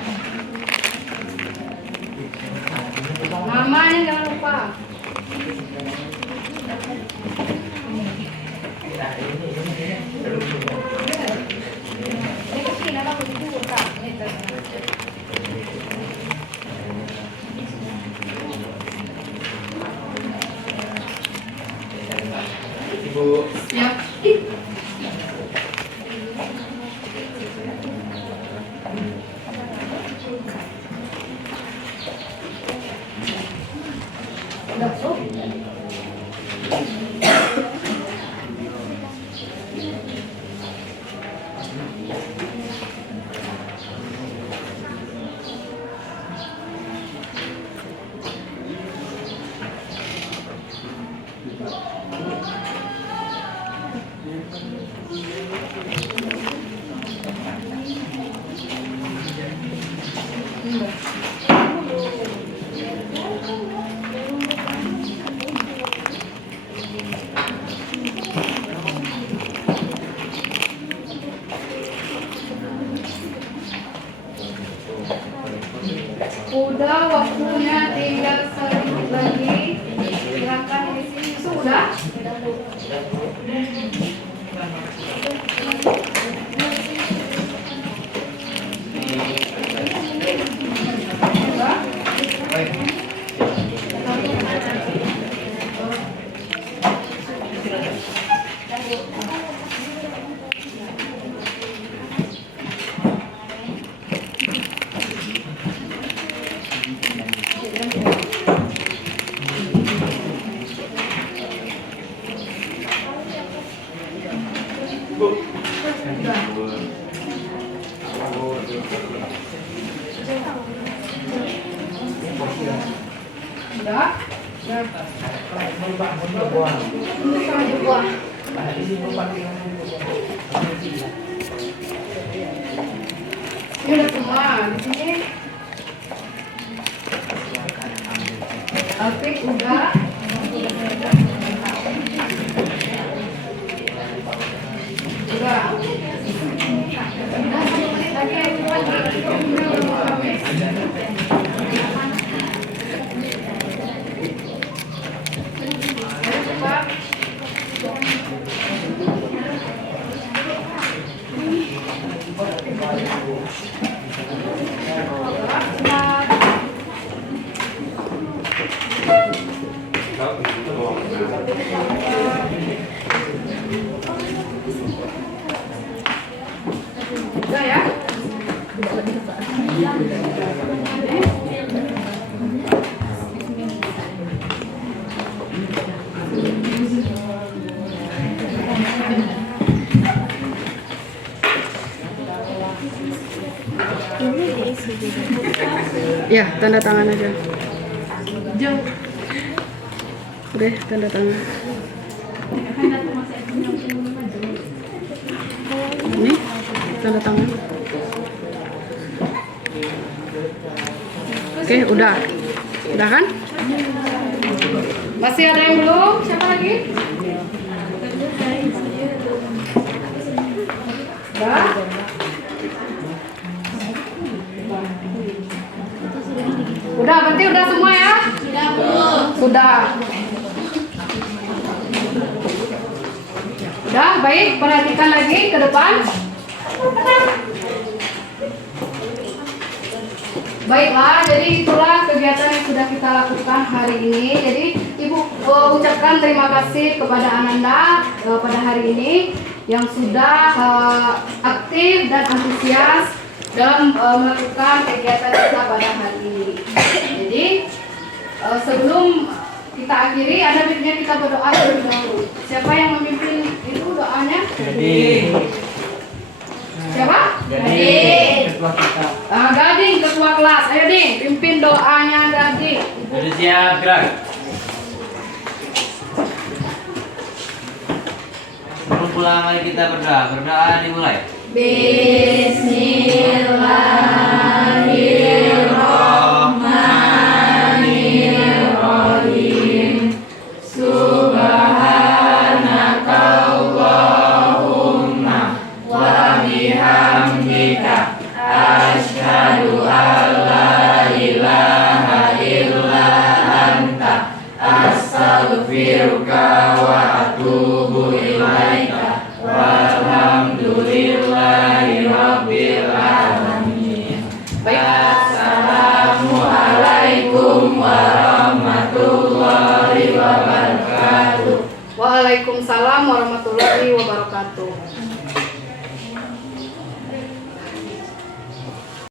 Namanya jangan lupa. Ibu. Ya. Udah tuh. Udah, waktunya tinggal sedikit lagi. Silakan isi. Sudah. Sudah. Udah. Ini udah semua di sini. Alfik udah. Udah. Udah 1 menit lagi ya, udah ya. Ya, tanda tangan aja. Jauh. Udah, tanda tangan. Ini tanda tangan. Oke, udah. Udah kan? Masih ada yang belum? Siapa lagi? Udah. Udah, berarti udah semua ya? Sudah. Udah, baik. Perhatikan lagi ke depan. Baiklah, jadi itulah kegiatan yang sudah kita lakukan hari ini. Jadi Ibu ucapkan terima kasih kepada Ananda pada hari ini yang sudah aktif dan antusias dalam melakukan kegiatan kita pada hari ini. Jadi sebelum kita akhiri, ada baiknya kita berdoa terlebih dahulu. Siapa yang memimpin itu doanya? Siapa? Gading. Ketua kita. Gading, ketua kelas. Ayo Ding, pimpin doanya Gading. Sudah siap, gerak. Sebelum pulang mari kita berdoa. Berdoa dimulai. Bismillahirrahmanirrahim. Subhanakallahumma wa bihamdika asyhadu an la ilaha illa anta astaghfiruka wa atubu ilaika. Walhamdulillahi rabbil alamin. Assalamualaikum warahmatullahi wabarakatuh. Waalaikumsalam warahmatullahi wabarakatuh.